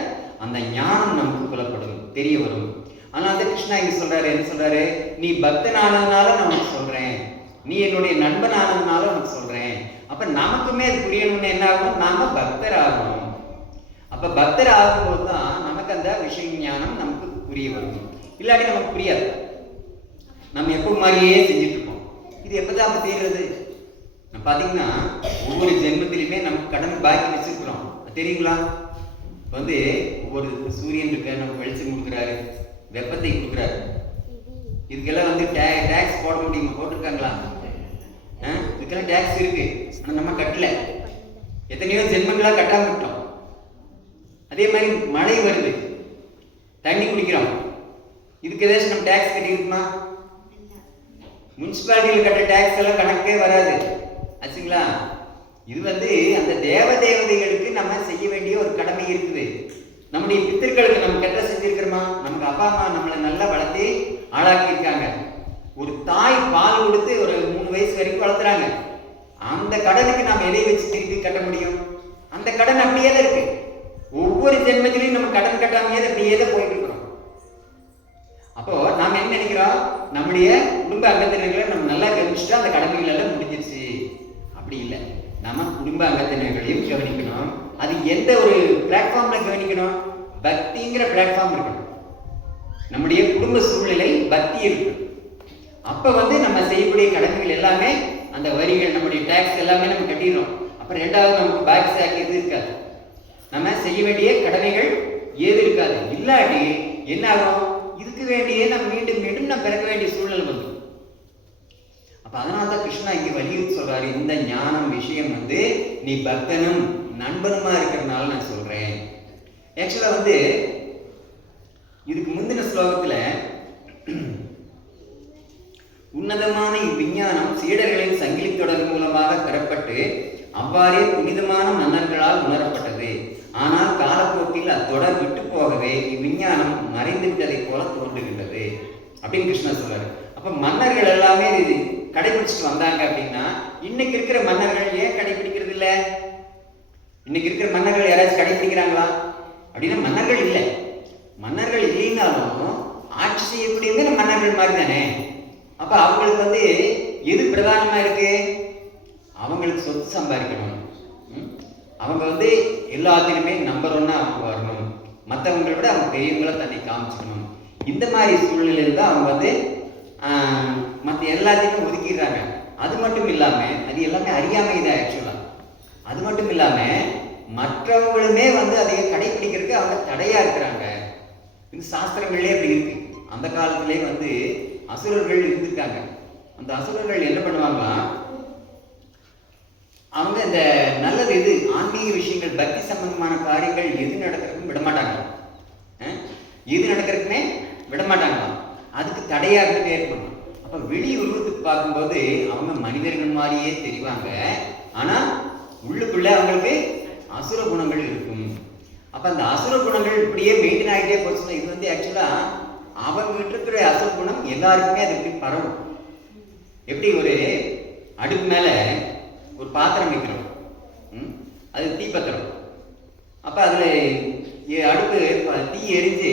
அந்த ஞானம் நமக்கு புலப்படும், தெரிய வரும். ஆனால் அந்த கிருஷ்ணா இங்கே சொல்கிறாரு, என்ன சொல்கிறாரு, நீ பக்தனானதுனால நான் உனக்கு சொல்கிறேன், நீ என்னுடைய நண்பனானதுனால உனக்கு சொல்கிறேன். அப்போ நமக்குமே அது புரியணும்னு என்ன ஆகணும், நாம் பக்தர் ஆகணும். அப்போ பக்தர் ஆகும்போது தான் நமக்கு அந்த விஷய ஞானம் நமக்கு புரிய வரும். இல்லாட்டி நமக்கு புரியாது. நம்ம எப்போ மாதிரியே செஞ்சுட்டு இருப்போம். இது எப்போதான் நம்ம தீர்றது? நம்ம பார்த்தீங்கன்னா ஒவ்வொரு ஜென்மத்திலையுமே நமக்கு கடன் பாக்கி வச்சிருக்கிறோம், தெரியுங்களா? வந்து ஒவ்வொரு சூரியன் இருக்க நமக்கு வெளிச்சம் கொடுக்குறாரு, வெப்பத்தை கொடுக்குறாரு. இதுக்கெல்லாம் வந்து டேக்ஸ் போட முடியுமா? போட்டிருக்காங்களா? இதுக்கெல்லாம் டேக்ஸ் இருக்கு, ஆனால் நம்ம கட்டல. எத்தனையோ ஜென்மங்களாக கட்டாம விட்டோம். அதே மாதிரி மழை வருது, தண்ணி குடிக்கிறோம், இதுக்கு ஏதாச்சும் நம்ம டேக்ஸ் கட்டியிருக்குமா? முனிசிபாலிட்டியில் கட்ட டேக்ஸ் எல்லாம் கணக்கே வராது ஆச்சுங்களா? இது வந்து அந்த தேவதைகளுக்கு நம்ம செய்ய வேண்டிய ஒரு கடமை இருக்குது. நம்முடைய பித்தர்களுக்கு நம்ம கெட்ட செஞ்சிருக்கிறோமா? நமக்கு அப்பா அம்மா நம்மளை நல்லா வளர்த்து ஆளாக்கி இருக்காங்க. ஒரு தாய் பால் கொடுத்து ஒரு 3 வயசு வரைக்கும் வளர்த்துறாங்க. அந்த கடனுக்கு நாம் எதை வச்சு திருப்பி கட்ட முடியும்? அந்த கடன் அப்படியே தான் இருக்கு. ஒவ்வொரு ஜென்மத்திலையும் நம்ம கடன் கட்டாமையே அப்படியே தான் போயிட்டு இருக்கிறோம். அப்போ நாம் என்ன நினைக்கிறோம், நம்முடைய குடும்ப அங்கத்தினர்களை நம்ம நல்லா கவனிச்சுட்டா அந்த கடமைகள் எல்லாம் முடிஞ்சிருச்சு. அப்படி இல்லை. நம்ம குடும்ப அங்கத்தினர்களையும் கவனிக்கணும். அது எந்த ஒரு பிளாட்ஃபார்ம்ல கவனிக்கணும்? பக்திங்கிற பிளாட்ஃபார்ம் இருக்கணும். நம்முடைய குடும்ப சூழ்நிலை பக்தி இருக்கு. அப்ப வந்து நம்ம செய்யக்கூடிய கடமைகள் எல்லாமே, அந்த வரிகள், நம்முடைய டேக்ஸ் எல்லாமே நம்ம கட்டிடுறோம். அப்புறம் ரெண்டாவது நமக்கு பேக் சாக் எது இருக்காது, நம்ம செய்ய வேண்டிய கடமைகள் ஏது இருக்காது. இல்லாட்டி என்ன ஆகும், இதுக்கு வேண்டியே நம்ம மீண்டும் மீண்டும் நம்ம பிறக்க வேண்டிய சூழ்நிலை வந்துடும். அப்ப அதனால்தான் கிருஷ்ணா இங்கே வலியுறுத்தி சொல்றாரு, இந்த ஞானம் விஷயம் வந்து நீ பக்தனும் நண்பனுமா இருக்கிறதுனால நான் சொல்றேன். ஆக்சுவலா வந்து இதுக்கு முந்தின ஸ்லோகத்துல உன்னதமான இவ்விஞ்ஞானம் சீடர்களின் சங்கிலி தொடர் மூலமாக பெறப்பட்டு அவ்வாறே புனிதமான மன்னர்களால் உணரப்பட்டது. ஆனால் காலப்போக்கில் அத்தொடர் விட்டு போகவே இவ்விஞ்ஞானம் மறைந்து விட்டதை போல தோன்றுகின்றது அப்படின்னு கிருஷ்ணா சொல்றாரு. அப்ப மன்னர்கள் எல்லாமே இது கடைபிடிச்சிட்டு வந்தாங்க அப்படின்னா, இன்னைக்கு இருக்கிற மன்னர்கள் ஏன் கடைபிடிக்கிறது இல்லை? இன்னைக்கு இருக்கிற மன்னர்கள் யாராச்சும் கடைபிடிக்கிறாங்களா அப்படின்னா மன்னர்கள் இல்லை. மன்னர்கள் இல்லைன்னாலும் ஆட்சி செய்யக்கூடியவங்க மன்னர்கள் மாதிரி தானே. அப்ப அவங்களுக்கு வந்து எது பிரதானமா இருக்கு? அவங்களுக்கு சொத்து சம்பாதிக்கணும். அவங்க வந்து எல்லாத்திலுமே நம்பர் 1 அவங்க வரணும். மற்றவங்களை விட அவங்க பெரியவங்கள தன்னை காமிச்சுக்கணும். இந்த மாதிரி சூழ்நிலையில் தான் அவங்க வந்து மற்ற எல்லாத்தையுமே ஒதுக்கிடுறாங்க. அது மட்டும் இல்லாம அது எல்லாமே அறியாமை தான் ஆக்சுவலா. அது மட்டும் இல்லாம மற்றவங்களுமே வந்து அதை கடைபிடிக்கிறதுக்கு அவங்க தடையா இருக்கிறாங்க. இந்த சாஸ்திரங்களே அப்படி இருக்கு. அந்த காலத்திலே வந்து அசுரர்கள் இருந்திருக்காங்க. அந்த அசுரர்கள் என்ன பண்ணுவாங்களா, அவங்க இந்த நல்லது எது ஆன்மீக விஷயங்கள் பக்தி சம்பந்தமான காரியங்கள் எது நடக்கிறதுக்கும் விடமாட்டாங்க. எது நடக்கிறதுக்குமே விடமாட்டாங்களாம். அதுக்கு தடையா இருந்துட்டே இருக்கணும். அப்ப வெளி உருவத்துக்கு பார்க்கும்போது அவங்க மனிதர்கள் மாதிரியே தெரிவாங்க. ஆனா உள்ளுக்குள்ள அவங்களுக்கு அசுர குணங்கள் இருக்கும். அப்ப அந்த அசுர குணங்கள் இப்படியே மெயின்டைன் ஆகிட்டே போச்சுன்னா இது வந்து ஆக்சுவலா அவங்க கிட்ட இருக்கிற அசுர குணம் எல்லாருக்குமே அது எப்படி பரவும்? எப்படி ஒரு அடுப்பு மேல ஒரு பாத்திரம் வைக்கிறோம், அது தீப்பத்திரம். அப்ப அதுல அடுப்பு தீ எரிஞ்சு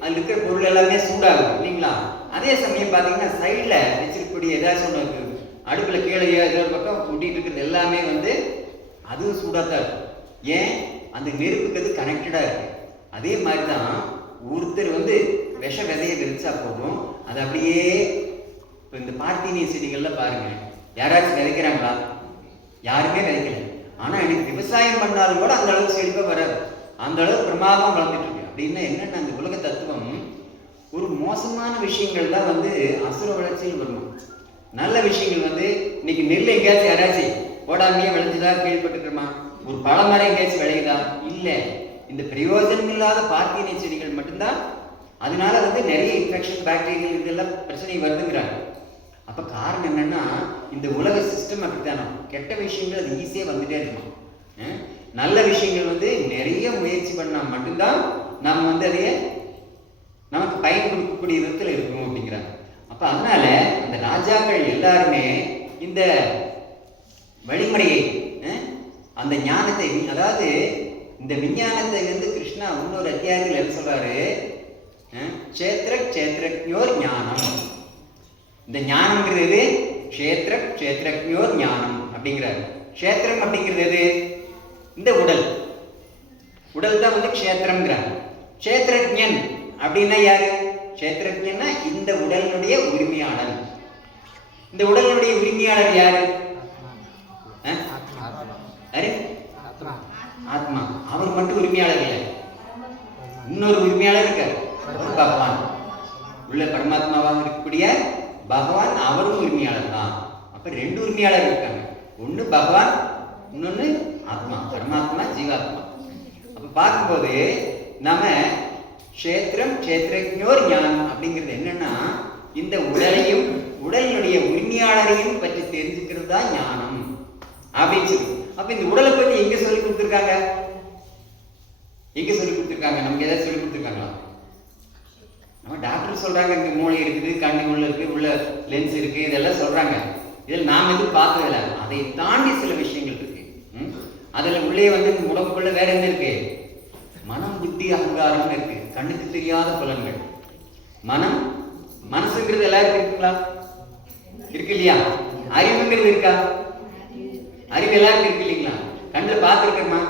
அதுல இருக்கிற பொருள் எல்லாமே சூடாகும் இல்லைங்களா? அதே சமயம் பார்த்தீங்கன்னா சைட்ல வச்சிருக்கக்கூடிய ஏதாச்சும் ஒன்று அடுப்புல கீழே ஏதோ ஒரு பக்கம் கூட்டிட்டு இருக்கிறது எல்லாமே வந்து அதுவும் சூடாத்தான் இருக்கும். ஏன்? அந்த நெருப்புக்கு அது கனெக்டடா இருக்கு. அதே மாதிரி தான் ஒருத்தர் வந்து விஷ விதையை விரிச்சா போதும், அது அப்படியே. இப்போ இந்த பார்த்தீனிய செடிகள்ல பாருங்க, யாராச்சும் விதைக்கிறாங்களா? யாருமே விதைக்கல. ஆனா எனக்கு விவசாயம் பண்ணாலும் கூட அந்த அளவுக்கு செழிப்பா வராது. அந்த அளவுக்கு பிரமாதம் வளர்ந்துட்டு இருக்கு. அப்படின்னா என்னன்னா அந்த உலக தத்துவம் ஒரு மோசமான விஷயங்கள் தான் வந்து அசுர வளர்ச்சியில் வரணும். நல்ல விஷயங்கள் வந்து இன்னைக்கு நெல் எங்கேயாச்சும் யாராச்சும் போடாமையே விளைஞ்சுதா கேள்விப்பட்டுக்கிறோமா? ஒரு பழமரம் எங்கேயாச்சும் விளையுதா? இல்லை. இந்த பிரயோஜனம் இல்லாத பார்த்தீனிய செடிகள் மட்டும்தான். அதனால வந்து நிறைய இன்ஃபெக்ஷன், பாக்டீரியல் இதெல்லாம் பிரச்சனை வருதுங்கிறாங்க. அப்ப காரணம் என்னன்னா இந்த உலக சிஸ்டம் அப்படித்தானோ. கெட்ட விஷயங்கள் அது ஈஸியா வந்துட்டே இருக்கும். நல்ல விஷயங்கள் வந்து நிறைய முயற்சி பண்ணா மட்டும்தான் நாம் வந்து அதையே நமக்கு பயன் கொடுக்கக்கூடிய விதத்தில் இருக்கணும் அப்படிங்கிறாங்க. அப்ப அதனால அந்த ராஜாக்கள் எல்லாருமே இந்த வழிமுறையை அந்த ஞானத்தை, அதாவது இந்த விஞ்ஞானத்தை வந்து கிருஷ்ணா இன்னொரு அத்தியாயத்தில் என்ன சொல்றாரு, க்ஷேத்ரஜ்ஞோர் ஞானம். இந்த ஞானம்ங்கிறது க்ஷேத்ரஜ்ஞோர் ஞானம் அப்படிங்கிறாரு. க்ஷேத்திரம் அப்படிங்கிறது இந்த உடல், உடல் தான் வந்து க்ஷேத்திரம்ங்கிறாங்க. க்ஷேத்ரஜ்ஞன் அப்படின்னா யாரு? க்ஷேத்ரஜ்ஞன்னா இந்த உடலினுடைய உரிமையாளர். இந்த உடலினுடைய உரிமையாளர் யாரு? ஆத்மா. அவர் மட்டும் உரிமையாளர் இல்லை, இன்னொரு உரிமையாளர் இருக்கார், பகவான். உள்ள பரமாத்மாவாக இருக்கக்கூடிய பகவான், அவரும் உரிமையாளர் தான். அப்ப ரெண்டு உரிமையாளர் இருக்காங்க, ஒண்ணு பகவான், இன்னொன்னு ஆத்மா, பரமாத்மா, ஜீவாத்மா. அப்ப பார்க்கும்போது நாம க்ஷேத்ரஜ்ஞோர் ஞானம் அப்படிங்கிறது என்னன்னா, இந்த உடலையும் உடலினுடைய உரிமையாளரையும் பற்றி தெரிஞ்சுக்கிறது தான் ஞானம் அப்படின்னு சொல்லி. அப்ப இந்த உடலை பத்தி எங்க சொல்லி கொடுத்துருக்காங்க? எங்க சொல்லி கொடுத்துருக்காங்க? நமக்கு ஏதாவது சொல்லி கொடுத்துருக்காங்களா? நம்ம டாக்டர் சொல்றாங்க இங்க மூளை இருக்குது, கண்ணு உள்ள இருக்கு, உள்ள லென்ஸ் இருக்கு, இதெல்லாம் சொல்றாங்க. இதில் நாம் எதுவும் பார்த்ததில்ல. அதை தாண்டி சில விஷயங்கள் இருக்கு. அதுல உள்ளே வந்து உடம்புக்குள்ள வேற என்ன இருக்கு? மனம், புத்தி, அகங்காரம் இருக்கு, கண்ணுக்கு தெரியாத புலன்கள். மனம், மனசுங்கிறது எல்லாருக்கும் இருக்குங்களா? இருக்கு இல்லையா? அறிவுங்கிறது இருக்கா? அறிவு எல்லாருக்கும் இருக்கு இல்லைங்களா? கண்ணில் பார்த்துருக்கோமா?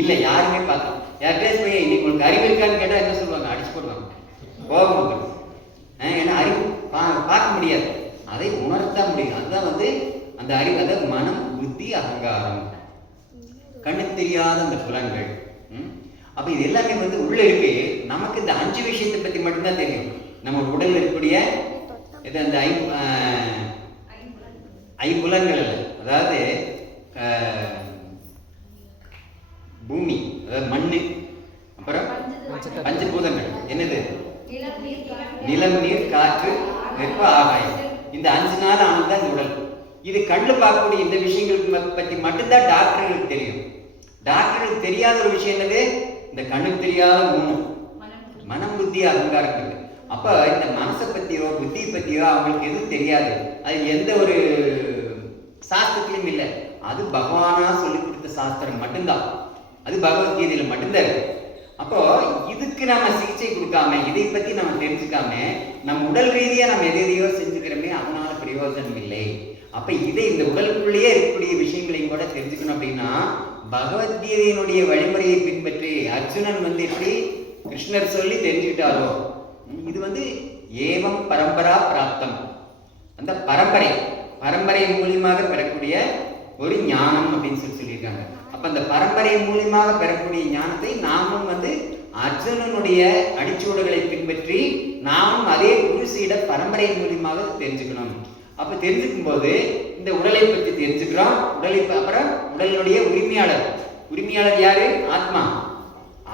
இல்லை, யாருமே பார்த்தோம். யார்கிட்ட போய் இன்னைக்கு உங்களுக்கு அறிவு இருக்கான்னு கேட்டால் என்ன சொல்லுவாங்க? அடிச்சு போடுவாங்க, கோபம் வந்துடும். ஏன்னா அறிவு பார்க்க முடியாது, அதை உணர்த்தான் முடியும். அதுதான் வந்து அந்த அறிவு, அதாவது மனம், புத்தி, அகங்காரம், கண்ணுக்கு தெரியாத அந்த புலன்கள். அப்ப இது எல்லாமே வந்து உள்ள இருக்கு. நமக்கு இந்த 5 விஷயத்தை பத்தி மட்டும்தான் தெரியும். நம்ம உடல் இருக்கக்கூடிய இது அந்த ஐம்புலன்கள் இல்லை, அதாவது பூமி, அதாவது மண்ணு, அப்புறம் பஞ்சபூதங்கள். என்னது? நிலம், நீர், காற்று, வெப்ப, ஆகாயம். இந்த 5 நாள் ஆனதுதான் இந்த உடல். இது கண்ணு பார்க்கக்கூடிய இந்த விஷயங்களுக்கு பற்றி மட்டும்தான் டாக்டர்களுக்கு தெரியும். டாக்டர்களுக்கு தெரியாத ஒரு விஷயம் என்னது? இந்த கண்ணுக்கு தெரியாத 3 மனம், புத்தி, அகங்காரம். அப்ப இந்த மனசை பத்தியோ புத்தியை பத்தியோ அவங்களுக்கு எதுவும் தெரியாது. அது எந்த ஒரு சாஸ்திரத்திலும் இல்லை. அது பகவானா சொல்லி கொடுத்த சாஸ்திரம் மட்டும்தான். அது பகவத்கீதையில மட்டும்தான் இருக்கு. அப்போ இதுக்கு நம்ம சிகிச்சை கொடுக்காம, இதை பத்தி நம்ம தெரிஞ்சுக்காம, நம்ம உடல் ரீதியா நம்ம எதையோ செஞ்சுக்கிறோமே, அதனால பிரயோஜனம் இல்லை. அப்ப இதை இந்த உடலுக்குள்ளேயே இருக்கக்கூடிய விஷயங்களையும் கூட தெரிஞ்சுக்கணும். அப்படின்னா பகவத்கீதையினுடைய வழிமுறையை பின்பற்றி அர்ஜுனன் வந்து எப்படி கிருஷ்ணர் சொல்லி தெரிஞ்சுக்கிட்டாரோ, இது வந்து ஏவம் பரம்பரா பிராப்தம், அந்த பரம்பரை மூலியமாக பெறக்கூடிய ஒரு ஞானம் அப்படின்னு சொல்லியிருக்காங்க. அப்ப அந்த பரம்பரை மூலியமாக பெறக்கூடிய ஞானத்தை நாமும் வந்து அர்ஜுனனுடைய அடிச்சுவடுகளை பின்பற்றி நாமும் அதே குருசீட பரம்பரை மூலியமாக தெரிஞ்சுக்கணும். அப்ப தெரிஞ்சுக்கும் போது இந்த உடலை பற்றி தெரிஞ்சுக்கிறோம். அப்புறம் உடலுடைய உரிமையாளர் யாரு? ஆத்மா.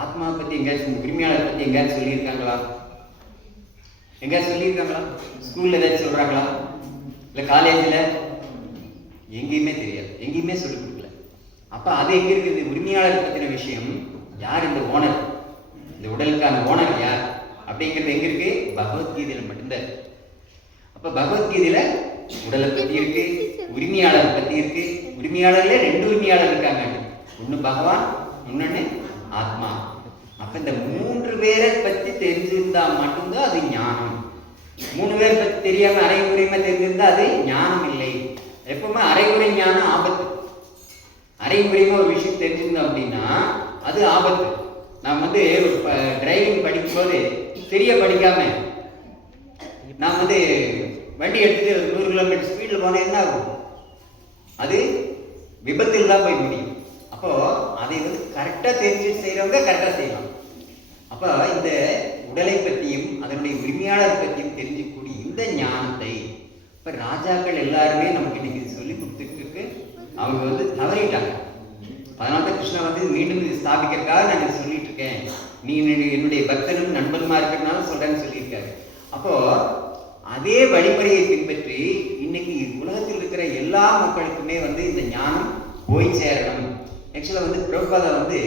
ஆத்மா பத்தி எங்கேயாச்சும், உரிமையாளர் பத்தி எங்கேயாச்சும் சொல்லியிருக்காங்களா? எங்கேயாச்சும் சொல்லியிருக்காங்களா? ஸ்கூல்ல ஏதாச்சும் சொல்றாங்களா? இல்லை காலேஜில்? எங்கேயுமே தெரியாது, எங்கேயுமே சொல்லிக் கொடுக்கல. அப்ப அது எங்க இருக்குது? உரிமையாளர் பத்தின விஷயம். யார் இந்த ஓனர், இந்த உடலுக்கான ஓனர் யார் அப்படிங்கிறது எங்க இருக்கு? பகவத்கீதையில மட்டும்தான். அப்ப பகவத்கீதையில உடலை பத்தி இருக்கு, உரிமையாளர் பத்தி இருக்கு. உரிமையாளர்ல 2 உரிமையாளர் இருக்காங்க, ஒண்ணு பகவான், இன்னொன்னு ஆத்மா. அப்ப இந்த 3 பேரை பத்தி தெரிஞ்சிருந்தா மட்டும்தான் அது ஞானம். 3 பேரை பத்தி தெரியாம அரைகுறைமா தெரிஞ்சிருந்தா அது ஞானம் இல்லை. எப்பவுமே அரைகுறை ஞானம் ஆபத்து. அரைகுறைமா ஒரு விஷயம் தெரிஞ்சிருந்தோம் அப்படின்னா அது ஆபத்து. நாம் வந்து டிரைவிங் படிக்கும்போது சரியா படிக்காம நாம் வந்து வண்டி எடுத்துட்டு 100 கிலோமீட்டர் ஸ்பீடில் போனால் என்ன ஆகும்? அது விபத்தில் தான் போய் முடியும். அப்போ அதை வந்து கரெக்டாக தெரிஞ்சு செய்கிறவங்க கரெக்டாக செய்யலாம். அப்போ இந்த உடலை பற்றியும் அதனுடைய உரிமையாளர் பற்றியும் தெரிஞ்சுக்கூடிய இந்த ஞானத்தை இப்போ ராஜாக்கள் எல்லாருமே நமக்கு இன்னைக்கு சொல்லி கொடுத்துட்டு அவங்க வந்து தவறிட்டாங்க. அதனால தான் கிருஷ்ணா வந்து மீண்டும் இது ஸ்தாபிக்கிறதுக்காக நான் இதை சொல்லிட்டு இருக்கேன். நீ என்னுடைய பக்தனும் நண்பனுமா இருக்கிறதுனால சொல்றேன்னு சொல்லியிருக்காரு. அப்போ அதே வழிமுறையை பின்பற்றி இன்னைக்கு உலகத்தில் இருக்கிற எல்லா மக்களுக்குமே வந்து இந்த ஞானம் போய் சேரணும். ஆக்சுவலாக வந்து பிரபுபாதா வந்து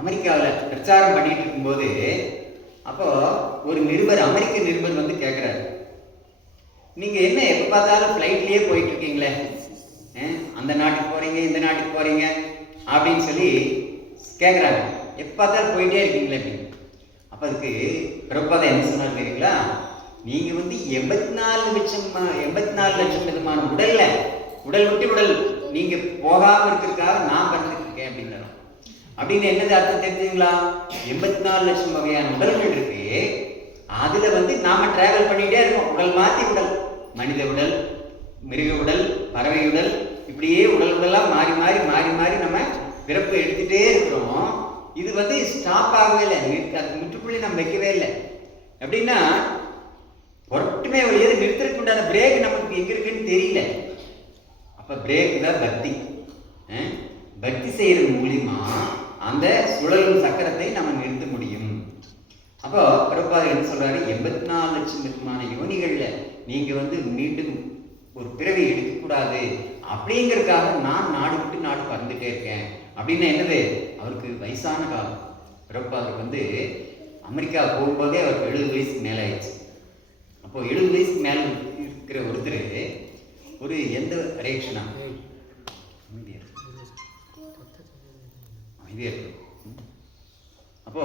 அமெரிக்காவில் பிரச்சாரம் பண்ணிட்டு இருக்கும்போது அப்போ ஒரு நிருபர், அமெரிக்க நிருபர் வந்து கேட்குறாரு, நீங்கள் என்ன எப்போ பார்த்தாலும் ஃப்ளைட்லேயே போயிட்டு இருக்கீங்களே, அந்த நாட்டுக்கு போகிறீங்க இந்த நாட்டுக்கு போகிறீங்க அப்படின்னு சொல்லி கேட்குறாங்க, எப்போ பார்த்தாலும் போயிட்டே இருக்கீங்களே அப்படின்னு. அப்போ அதுக்கு பிரபாதம் என்ன சொன்னார் தெரியுங்களா, நீங்கள் வந்து 84 லட்சம் விதமான உடல் விட்டு உடல் நீங்கள் போகாமல் இருக்கிறதுக்காக நான் பண்ணிட்டு இருக்கேன் அப்படின்னாரு. அப்படின்னு என்னது அர்த்தம் தெரிஞ்சுங்களா? 84 லட்சம் வகையான உடல்கள் இருக்கு, அதுல வந்து நாம டிராவல் பண்ணிட்டே இருக்கோம். உடல் மாத்தி உடல், மனித உடல், மிருக உடல், பறவை உடல், இப்படியே உடல்லாம் மாறி மாறி மாறி மாறி நம்ம பிறப்பு எடுத்துட்டே இருக்கிறோம். இது வந்து ஸ்டாப் ஆகவே இல்லை, அது முற்றுப்புள்ளி நம்ம வைக்கவே இல்லை. எப்படின்னா புறட்டுமே வழியாது நிறுத்துறதுக்கு உண்டான பிரேக் நமக்கு எங்க இருக்குன்னு தெரியல. அப்ப பிரேக் தான் பக்தி. பக்தி செய்யறது மூலியமா அந்த சுழலும் சக்கரத்தை நம்ம நிறுத்த முடியும். அப்போ பிரபாதர் என்ன சொல்றாரு, 84 லட்சம் விதமான யோனிகள்ல நீங்க வந்து மீண்டும் ஒரு பிறவி எடுக்கக்கூடாது அப்படிங்கிறதுக்காக நான் நாடு விட்டு நாடு பறந்துட்டே இருக்கேன் அப்படின்னு. என்னது, அவருக்கு வயசான காலம். பிரபாதருக்கு வந்து அமெரிக்கா போகும்போதே அவருக்கு 70 வயசுக்கு மேலே ஆயிடுச்சு. அப்போ 70 வயசுக்கு மேலே இருக்கிற ஒருத்தர் ஒரு எந்த ரியாக்ஷனா இதே இருக்கும். அப்போ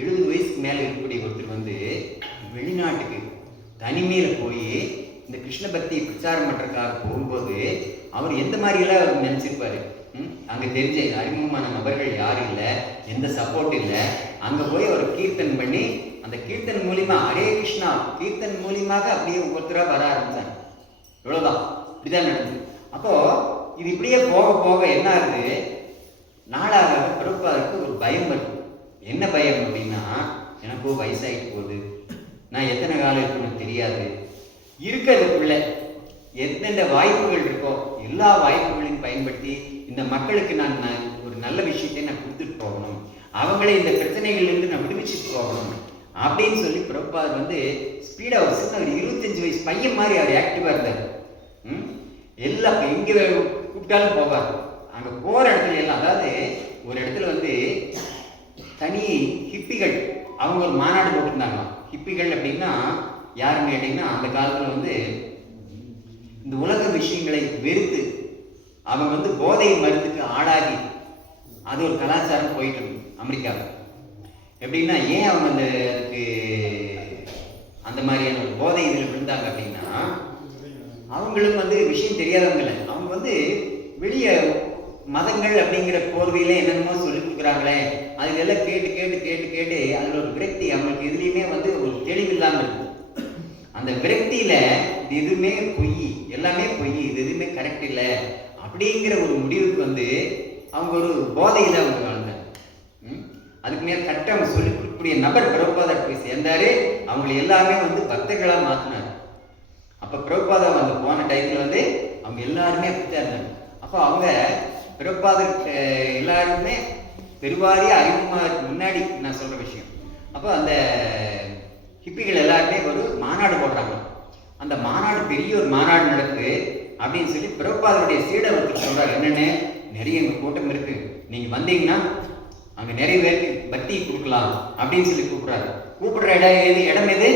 70 வயசுக்கு மேல இருக்கக்கூடிய ஒருத்தர் வந்து வெளிநாட்டுக்கு தனிமையில போய் இந்த கிருஷ்ண பக்தியை பிரச்சாரம் பண்றதுக்காக போகும்போது அவர் எந்த மாதிரி எல்லாம் அவர் நினைச்சிருப்பாரு. அங்க தெரிஞ்ச அறிமுகமான நபர்கள் யாரும் இல்லை, எந்த சப்போர்ட் இல்லை. அங்க போய் அவர் கீர்த்தன் பண்ணி அந்த கீர்த்தன் மூலியமா ஹரே கிருஷ்ணா கீர்த்தன் மூலியமாக அப்படியே ஒவ்வொருத்தரா வர ஆரம்பிச்சாங்க. இவ்வளவுதான், இப்படிதான் நடந்தது. அப்போ இது இப்படியே போக போக என்ன ஆகுது, நாளாக பிரபாதருக்கு ஒரு பயம் வருது. என்ன பயம் அப்படின்னா, எனக்கும் வயசாகிட்டு போகுது, நான் எத்தனை காலம் இருக்குன்னு தெரியாது, இருக்கிறதுக்குள்ள எந்தெந்த வாய்ப்புகள் இருக்கோ எல்லா வாய்ப்புகளையும் பயன்படுத்தி இந்த மக்களுக்கு நான் ஒரு நல்ல விஷயத்தை நான் கொடுத்துட்டு போகணும், அவங்களே இந்த பிரச்சனைகள்லேருந்து நான் விடுவிச்சுட்டு போகணும் அப்படின்னு சொல்லி பிரபாதர் வந்து ஸ்பீடாக ஒரு சின்ன ஒரு 25 வயசு பையன் மாதிரி அவர் ஆக்டிவாக இருந்தார். எல்லாம் எங்கே கூப்பிட்டாலும் போவார். அங்கே போகிற இடத்துல எல்லாம், அதாவது ஒரு இடத்துல வந்து தனி ஹிப்பிகள் அவங்க ஒரு மாநாடு போட்டிருந்தாங்க. ஹிப்பிகள் அப்படின்னா யாருன்னு கேட்டிங்கன்னா, அந்த காலத்தில் வந்து இந்த உலக விஷயங்களை வெறுத்து அவங்க வந்து போதை மருந்துக்கு ஆளாகி அது ஒரு கலாச்சாரம் போயிட்டு இருக்கு அமெரிக்காவில். எப்படின்னா ஏன் அவங்க அதுக்கு அந்த மாதிரியான ஒரு போதை இதில் விழுந்தாங்க அப்படின்னா, அவங்களுக்கு வந்து விஷயம் தெரியாதவங்க இல்லை, அவங்க வந்து வெளியே மதங்கள் அப்படிங்கிற போர்வையில என்னென்னமோ சொல்லி கொடுக்குறாங்களே, அதுல எல்லாம் கேட்டு கேட்டு கேட்டு கேட்டு அதில் ஒரு விரக்தி அவங்களுக்கு எதுலேயுமே வந்து ஒரு தெளிவு இல்லாமல் இருக்கும். அந்த விரக்தியில இது எதுவுமே பொய், எல்லாமே பொய், இது எதுவுமே கரெக்ட் இல்லை அப்படிங்கிற ஒரு முடிவுக்கு வந்து அவங்க ஒரு போதையில் அவங்க வாழ்ந்தாங்க. அதுக்கு மேலே கரெக்டாக அவங்க சொல்லி கொடுக்கக்கூடிய நபர் பிரபாதர் போய் சேர்ந்தாரு. அவங்களை எல்லாமே வந்து பக்தர்களாக மாற்றினார். அப்போ பிரபாதா வந்து போன டைத்தில் வந்து அவங்க எல்லாருமே அப்படித்தான் இருந்தாங்க. அப்போ அவங்க பிரபாதர் எல்லாருமே பெருவாரிய அறிமுகமாக முன்னாடி நான் சொல்கிற விஷயம். அப்போ அந்த ஹிப்பிகள் எல்லாருமே ஒரு மாநாடு போடுறாங்க. அந்த மாநாடு பெரிய ஒரு மாநாடு நடக்குது அப்படின்னு சொல்லி பிரபாதருடைய சீடர் ஒருத்தர் சொல்கிறார், என்னென்னு நிறைய எங்கள் கூட்டம் இருக்குது, நீங்கள் வந்தீங்கன்னா அங்கே நிறைய பேருக்கு பக்தி கொடுக்கலாம் அப்படின்னு சொல்லி கூப்பிட்றாரு. கூப்பிடுற இடம் எது?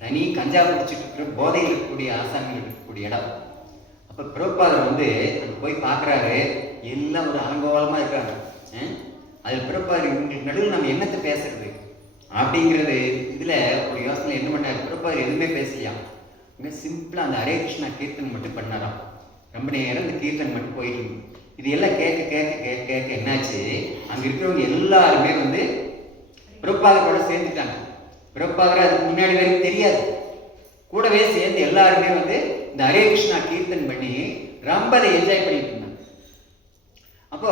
தனி கஞ்சா குடிச்சிட்டு இருக்கிற போதையில் இருக்கக்கூடிய ஆசாமிகள் இருக்கக்கூடிய இடம். அப்போ பிரபாதர் வந்து அங்கே போய் பார்க்குறாரு, எல்லாம் ஒரு அலங்கோலமாக இருக்காங்க. அதில் பிரபாதர் இவங்களுக்கு நடுவில் நம்ம என்னத்தை பேசுறது அப்படிங்கிறது இதில் ஒரு யோசனை என்ன பண்ணார், பிரபாதர் எதுவுமே பேசலையாம். இங்கே சிம்பிளாக அந்த ஹரே கிருஷ்ணா கீர்த்தன் மட்டும் பண்ணாராம். ரொம்ப நேரம் இந்த கீர்த்தன் மட்டும் போயிட்டு இருக்கு. இது எல்லாம் கேட்க கேட்க கேட்க கேட்க என்னாச்சு, அங்கே இருக்கிறவங்க எல்லாருமே வந்து பிரபாதரோட சேர்ந்துட்டாங்க. பிரபாதர் அதுக்கு முன்னாடி வரைக்கும் தெரியாது, கூடவே சேர்ந்து எல்லாருமே வந்து இந்த ஹரே கிருஷ்ணா கீர்த்தன் பண்ணி ரொம்ப அதை என்ஜாய் பண்ணிட்டு இருந்தாங்க. அப்போ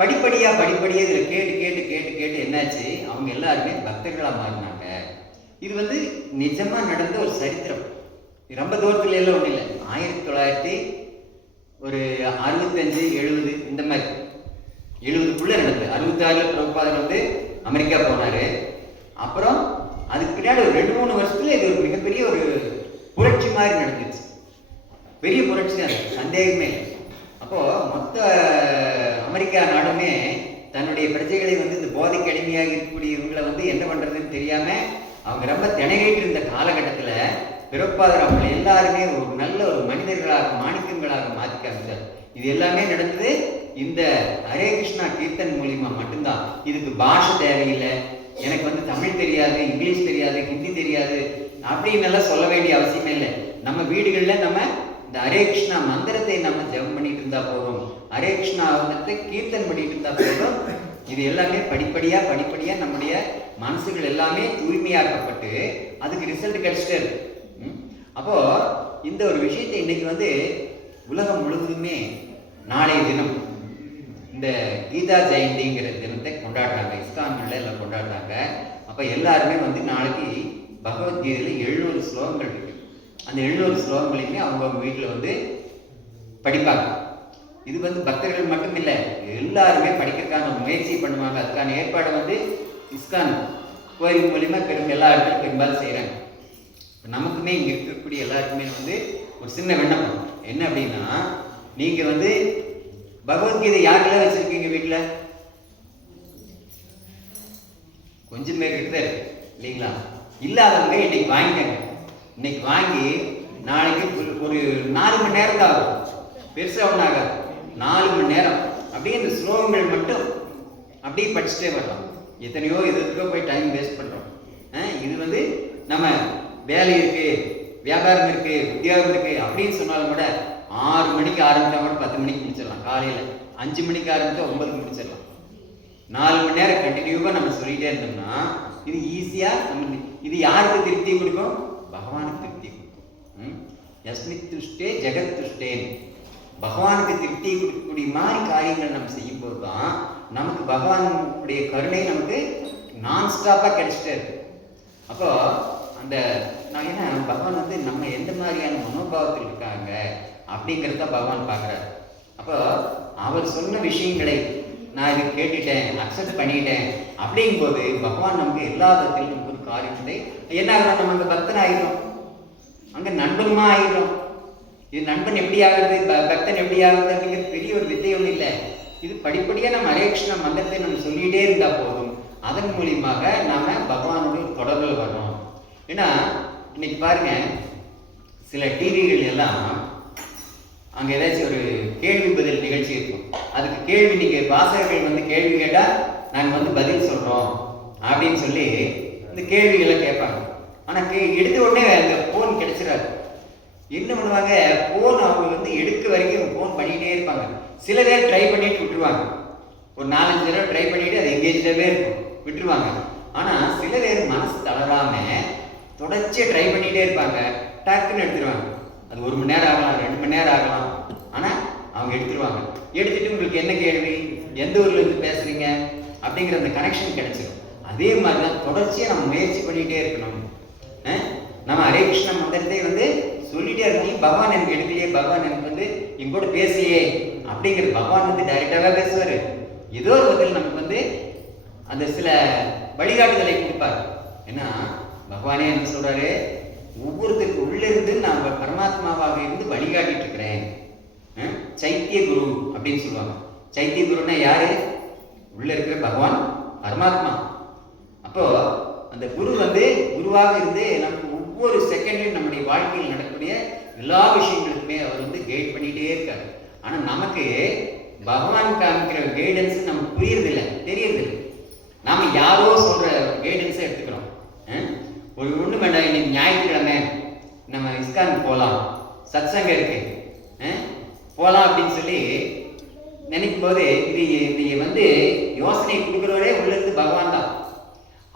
படிப்படியாக இதில் கேட்டு கேட்டு கேட்டு கேட்டு என்னாச்சு, அவங்க எல்லாருமே பக்தர்களாக மாறினாங்க. இது வந்து நிஜமாக நடந்த ஒரு சரித்திரம், ரொம்ப தூரத்துல எல்லாம் ஒன்றும் இல்லை. 1965 70 இந்த மாதிரி 70க்குள்ளே நடந்தது. 66 பிரபாதர் வந்து அமெரிக்கா போனார். அப்புறம் அதுக்கு பின்னாடி ஒரு 2-3 வருஷத்துல இது ஒரு மிகப்பெரிய ஒரு புரட்சி மாதிரி நடந்துச்சு. பெரிய புரட்சி தான், சந்தேகமே. அப்போது மொத்த அமெரிக்கா நாடுமே தன்னுடைய பிரஜைகளை வந்து இந்த போதைக்கு அடிமையாக இருக்கக்கூடிய இவங்களை வந்து என்ன பண்றதுன்னு தெரியாம அவங்க ரொம்ப திணறிட்டு இருந்த காலகட்டத்துல பிரபாதர் அவங்களை எல்லாருமே ஒரு நல்ல ஒரு மனிதர்களாக மாணிக்கங்களாக மாற்றி காமிச்சார். இது எல்லாமே நடந்தது இந்த ஹரே கிருஷ்ணா கீர்த்தன் மூலியமா மட்டும்தான். இதுக்கு பாஷை தேவையில்லை, எனக்கு வந்து தமிழ் தெரியாது, இங்கிலீஷ் தெரியாது, ஹிந்தி தெரியாது அப்படின்னு எல்லாம் சொல்ல வேண்டிய அவசியமே இல்லை. நம்ம வீடுகளில் நம்ம இந்த ஹரே கிருஷ்ணா மந்திரத்தை நம்ம ஜெபம் பண்ணிட்டு இருந்தா போதும், ஹரே கிருஷ்ணா மந்திரத்தை கீர்த்தன் பண்ணிட்டு இருந்தா போதும். இது எல்லாமே படிப்படியா நம்முடைய மனசுகள் எல்லாமே தூய்மையாக்கப்பட்டு அதுக்கு ரிசல்ட் கிடைச்சிட்டே இருக்கு. அப்போ இந்த ஒரு விஷயத்தை இன்னைக்கு வந்து உலகம் முழுவதுமே நாளைய தினம் இந்த கீதா ஜெயந்திங்கிற தினத்தை கொண்டாடுறாங்க, இஸ்கான்கள் எல்லாம் கொண்டாடுறாங்க. அப்போ எல்லாருமே வந்து நாளைக்கு பகவத்கீதையில் 700 ஸ்லோகங்கள் இருக்கு. அந்த 700 ஸ்லோகங்களையுமே அவங்க வீட்டில் வந்து படிப்பாங்க. இது வந்து பக்தர்கள் மட்டும் இல்லை, எல்லாருமே படிக்கிறதுக்கான முயற்சி பண்ணுவாங்க. அதுக்கான ஏற்பாடு வந்து இஸ்கான் கோயில் மூலியமா எல்லா இடத்துலையும் பெரும்பாலும் செய்கிறாங்க. நமக்குமே இங்கே இருக்கக்கூடிய எல்லாருக்குமே வந்து ஒரு சின்ன விண்ணப்பம் என்ன அப்படின்னா, நீங்கள் வந்து பகவத்கீதை யாருக்கெல்லாம் வச்சுருக்கீங்க வீட்டில்? கொஞ்சம் பேர்கிட்ட தான் இருக்கு இல்லைங்களா? இல்லாதவங்க இன்னைக்கு வாங்கிக்கங்க. இன்னைக்கு வாங்கி நாளைக்கு ஒரு 4 மணி நேரம் தான் ஆகும், பெருசாக ஒன்றும் ஆகாது. 4 மணி நேரம் அப்படியே இந்த ஸ்லோகங்கள் மட்டும் அப்படியே படிச்சுட்டே வரலாம். எத்தனையோ இதுக்கோ போய் டைம் வேஸ்ட் பண்ணுறோம். இது வந்து நம்ம வேலை இருக்கு, வியாபாரம் இருக்கு, உத்தியோகம் இருக்கு அப்படின்னு சொன்னாலும் கூட 6 மணிக்கு ஆரம்பிச்சா கூட 10 மணிக்கு முடிச்சிடலாம். காலையில் 5 மணிக்கு ஆரம்பிச்சா 9க்கு முடிச்சிடலாம். 4 மணி நேரம் கண்டினியூவாக நம்ம சொல்லிகிட்டே இருந்தோம்னா இது ஈஸியாக நம்ம இது யாருக்கு திருப்தி கொடுக்கும்? பகவானுக்கு திருப்தி கொடுக்கும். யஸ்மித் துஷ்டே ஜெகத் துஷ்டேன். பகவானுக்கு திருப்தி கொடுக்கக்கூடிய மாதிரி காரியங்கள் நம்ம செய்யும் போது தான் நமக்கு பகவானுடைய கருணை நமக்கு நான் ஸ்டாப்பாக கிடைச்சிட்டே இருக்கு. அப்போ அந்த நான் என்ன பகவான் வந்து நம்ம எந்த மாதிரியான மனோபாவத்தில் இருக்காங்க அப்படிங்கிறத பகவான் பார்க்குறாரு. அப்போ அவர் சொன்ன விஷயங்களை நான் இதை கேட்டுட்டேன், அக்செப்ட் பண்ணிட்டேன் அப்படிங்கும்போது பகவான் நமக்கு எல்லா விதத்திலும் நமக்கு ஒரு காரியத்தை என்ன ஆகிறோம், நம்ம அங்கே பக்தன் ஆகிடும், அங்கே நண்பனுமா ஆகிடும். இது நண்பன் எப்படி ஆகுறது, பக்தன் எப்படி ஆகுறது அப்படிங்கிறது பெரிய ஒரு வித்தை ஒன்றும் இல்லை. இது படிப்படியாக நம்ம ஹரே கிருஷ்ணா மந்திரத்தை நம்ம சொல்லிகிட்டே இருந்தால் போதும். அதன் மூலியமாக நாம் பகவானுடைய தொடர்பில் வரணும். ஏன்னா இன்னைக்கு பாருங்க, சில டிவிகள் எல்லாம் அங்கே ஏதாச்சும் ஒரு கேள்வி பதில் நிகழ்ச்சி இருக்கும். அதுக்கு கேள்வி நீங்கள் வாசகர்கள் வந்து கேள்வி கேட்டால் நாங்கள் வந்து பதில் சொல்கிறோம் அப்படின்னு சொல்லி இந்த கேள்விகளை கேட்பாங்க. ஆனால் எடுத்த உடனே அந்த ஃபோன் கிடைச்சிடாது. என்ன பண்ணுவாங்க, ஃபோன் அவங்க வந்து எடுக்க வரைக்கும் ஃபோன் பண்ணிகிட்டே இருப்பாங்க. சில பேர் ட்ரை பண்ணிட்டு விட்டுருவாங்க. ஒரு 4-5 தடவை ட்ரை பண்ணிட்டு அது எங்கேஜாகவே இருக்கும், விட்டுருவாங்க. ஆனால் சில பேர் மனசு தளராமல் தொடர்ச்சியாக ட்ரை பண்ணிகிட்டே இருப்பாங்க. டக்குன்னு எடுத்துருவாங்க. அது 1 மணி நேரம் ஆகலாம், 2 மணி நேரம் ஆகலாம், ஆனால் அவங்க எடுத்துருவாங்க. எடுத்துட்டு உங்களுக்கு என்ன கேள்வி, எந்த ஊர்லேருந்து பேசுகிறீங்க அப்படிங்கிற அந்த கனெக்ஷன் கிடைச்சிடும். அதே மாதிரி தான் தொடர்ச்சியாக நம்ம முயற்சி பண்ணிகிட்டே இருக்கணும். நம்ம ஹரே கிருஷ்ணா மந்திரத்தை வந்து சொல்லிட்டே இருக்கணும். பகவான் எனக்கு எடுக்கலையே, பகவான் எனக்கு வந்து எங்கூட பேசலையே அப்படிங்கிறது பகவான் வந்து டைரெக்டாக பேசுவார். ஏதோ ஒரு விதத்தில் நமக்கு வந்து அந்த சில வழிகாட்டுதலை கொடுப்பார். ஏன்னா பகவானே என்ன சொல்கிறாரு, ஒவ்வொருத்தருக்கு உள்ளிருந்து நான் பரமாத்மாவாக இருந்து வழிகாட்டிட்டு இருக்கிறேன். சைத்திய குரு அப்படின்னு சொல்லுவாங்க. சைத்திய குருன்னா யாரு? உள்ள இருக்கிற பகவான் பரமாத்மா. அப்போ அந்த குரு வந்து குருவாக இருந்து நமக்கு ஒவ்வொரு செகண்ட்லையும் நம்முடைய வாழ்க்கையில் நடக்கக்கூடிய எல்லா விஷயங்களுக்குமே அவர் வந்து கைட் பண்ணிகிட்டே இருக்காரு. ஆனால் நமக்கு பகவான் காமிக்கிற கைடன்ஸ் நமக்கு புரியறதில்லை, தெரியறதில்லை. நாம் யாரோ சொல்கிற கைடன்ஸை எடுத்துக்கிறோம். ஒரு ஒன்று வேண்டாம், இன்னைக்கு ஞாயிற்றுக்கிழமை நம்ம இஸ்கான் போகலாம், சத்சங்கம் இருக்கு, போகலாம் அப்படின்னு சொல்லி நினைக்கும் போது இது வந்து யோசனை கொடுக்குறவரே உள்ளது பகவான் தான்.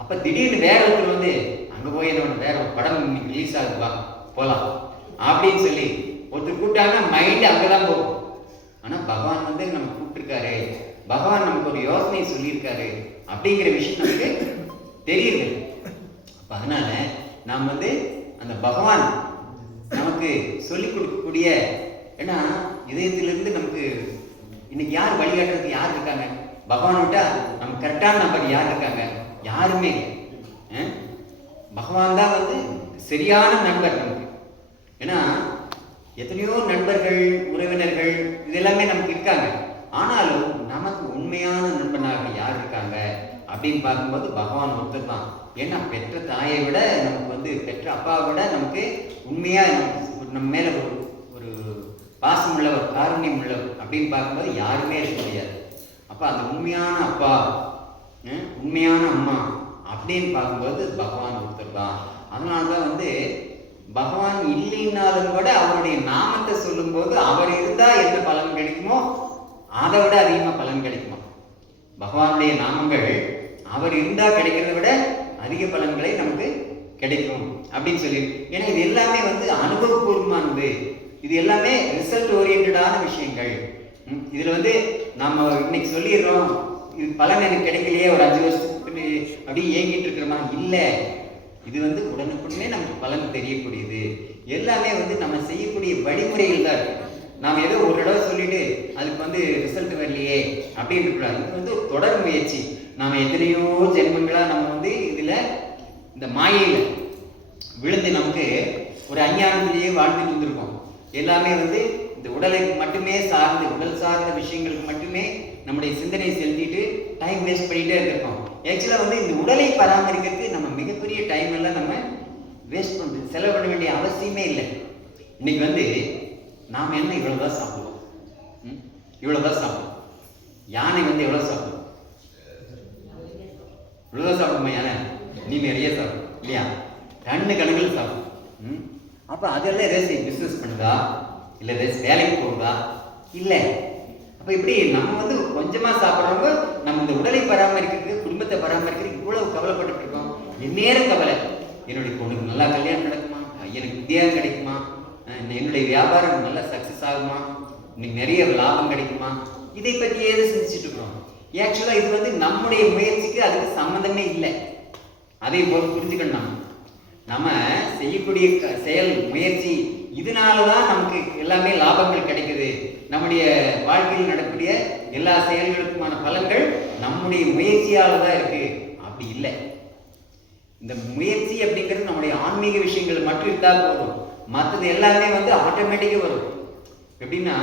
அப்போ திடீர்னு வேற ஒருத்தர் வந்து அங்கே போய் என்ன வேற ஒரு படம் இன்னைக்கு ரிலீஸ் ஆகுதுவா போகலாம் அப்படின்னு சொல்லி ஒருத்தர் கூப்பிட்டாங்கன்னா மைண்டு அங்கே தான் போகும். ஆனால் பகவான் வந்து நம்ம கூப்பிட்டுருக்காரு, பகவான் நமக்கு ஒரு யோசனை சொல்லியிருக்காரு அப்படிங்கிற விஷயம் நமக்கு தெரியுது. அப்போ அதனால நாம் வந்து அந்த பகவான் நமக்கு சொல்லிக் கொடுக்கக்கூடிய, ஏன்னா இதயத்திலிருந்து நமக்கு இன்னைக்கு யார் வழிகாட்டுறதுக்கு யார் இருக்காங்க? பகவான் விட்டா நமக்கு கரெக்டான நம்பர் யார் இருக்காங்க? யாருமே. பகவான் தான் வந்து சரியான நண்பர் நமக்கு. ஏன்னா எத்தனையோ நண்பர்கள், உறவினர்கள் இதெல்லாமே நமக்கு இருக்காங்க. ஆனாலும் நமக்கு உண்மையான நண்பனாக யார் இருக்காங்க அப்படின்னு பார்க்கும்போது பகவான் ஒருத்தர் தான். ஏன்னா பெற்ற தாயை விட நமக்கு வந்து பெற்ற அப்பாவை விட நமக்கு உண்மையாக நம்ம மேலே ஒரு பாசம் உள்ளவர், காருண்யம் உள்ளவர் அப்படின்னு பார்க்கும்போது யாருமே இருக்க முடியாது. அப்போ அந்த உண்மையான அப்பா, உண்மையான அம்மா அப்படின்னு பார்க்கும்போது பகவான் ஒருத்தர் தான். அதனால தான் வந்து பகவான் இல்லைன்னாலும் கூட அவருடைய நாமத்தை சொல்லும்போது அவர் இருந்தால் எந்த பலன் கிடைக்குமோ அதை விட அதிகமாக பலன் கிடைக்குமா. பகவானுடைய நாமங்கள் அவர் இருந்தால் கிடைக்கிறத விட அதிக பலன்களை நமக்கு கிடைக்கும் அப்படின்னு சொல்லி. ஏன்னா இது எல்லாமே வந்து அனுபவபூர்வமானது, இது எல்லாமே ரிசல்ட் ஓரியன்டான விஷயங்கள். இதில் வந்து நம்ம இன்னைக்கு சொல்லிடுறோம், இது பலன் எனக்கு கிடைக்கலையே ஒரு 5 வருஷத்துக்கு அப்படி ஏங்கிட்டு இருக்கிறோமா? இல்லை, இது வந்து உடனுக்குடனே நமக்கு பலன் தெரியக்கூடியது. எல்லாமே வந்து நம்ம செய்யக்கூடிய வழிமுறைகள் தான் இருக்கு. நாம் ஏதோ ஒரு தடவை சொல்லிட்டு அதுக்கு வந்து ரிசல்ட் வரலையே அப்படின்னு இருக்கிறாரு. இது வந்து ஒரு தொடர் முயற்சி. நாம் எத்தனையோ ஜென்மங்களாக நம்ம வந்து இதில் இந்த மாயையில் விழுந்து நமக்கு ஒரு அஞ்ஞானத்திலேயே வாழ்ந்துட்டு இருந்திருக்கோம். எல்லாமே வந்து இந்த உடலை மட்டுமே சார்ந்து, உடல் சார்ந்த விஷயங்களுக்கு மட்டுமே நம்முடைய சிந்தனை செலுத்திட்டு டைம் வேஸ்ட் பண்ணிகிட்டே இருக்கோம். ஆக்சுவலாக வந்து இந்த உடலை பராமரிக்கிறதுக்கு நம்ம மிகப்பெரிய டைம் எல்லாம் நம்ம வேஸ்ட் பண்ணுறது, செலவு பண்ண வேண்டிய அவசியமே இல்லை. இன்னைக்கு வந்து நாம் என்ன இவ்வளோதான் சாப்பிடுவோம், இவ்வளோதான் சாப்பிடுவோம். யானை வந்து எவ்வளோ சாப்பிடுவோம்? இவ்வளோதான் சாப்பிடுமா யானை? நீ நிறைய சாப்பிடும் இல்லையா? டன்னு கணக்கில் சாப்பிடும். அப்போ அதெல்லாம் ஏதாச்சும் பிஸ்னஸ் பண்ணுதா, இல்லை ஏதாச்சும் வேலைக்கு போகுதா? இல்லை. அப்போ இப்படி நம்ம வந்து கொஞ்சமாக சாப்பிட்றவங்க நம்ம இந்த உடலை பராமரிக்கிறதுக்கு, குடும்பத்தை பராமரிக்கிறதுக்கு இவ்வளவு கவலைப்பட்டு இருக்கோம். எந்நேரம் கவலை, என்னுடைய பொண்ணுக்கு நல்லா கல்யாணம் நடக்குமா, எனக்கு வித்தியாசம் கிடைக்குமா, என்னுடைய வியாபாரம் நல்லா சக்ஸஸ் ஆகுமா, இன்னைக்கு நிறைய லாபம் கிடைக்குமா, இதை பற்றி ஏதோ சிந்திச்சுட்டு இருக்கிறோம். ஆக்சுவலாக இது வந்து நம்முடைய முயற்சிக்கு அதுக்கு சம்மந்தமே இல்லை. அதை போல் புரிஞ்சுக்கணும். நம்ம செய்யக்கூடிய செயல் முயற்சி இதனால தான் நமக்கு எல்லாமே லாபங்கள் கிடைக்குது. நம்முடைய வாழ்க்கையில் நடக்கக்கூடிய எல்லா செயல்களுக்குமான பலன்கள் நம்முடைய முயற்சியால் தான் இருக்கு. அப்படி இல்லை. இந்த முயற்சி அப்படிங்கிறது நம்முடைய ஆன்மீக விஷயங்கள் மட்டும் இருந்தால் போதும், மற்றது எல்லாமே வந்து ஆட்டோமேட்டிக்காக வரும். எப்படின்னா,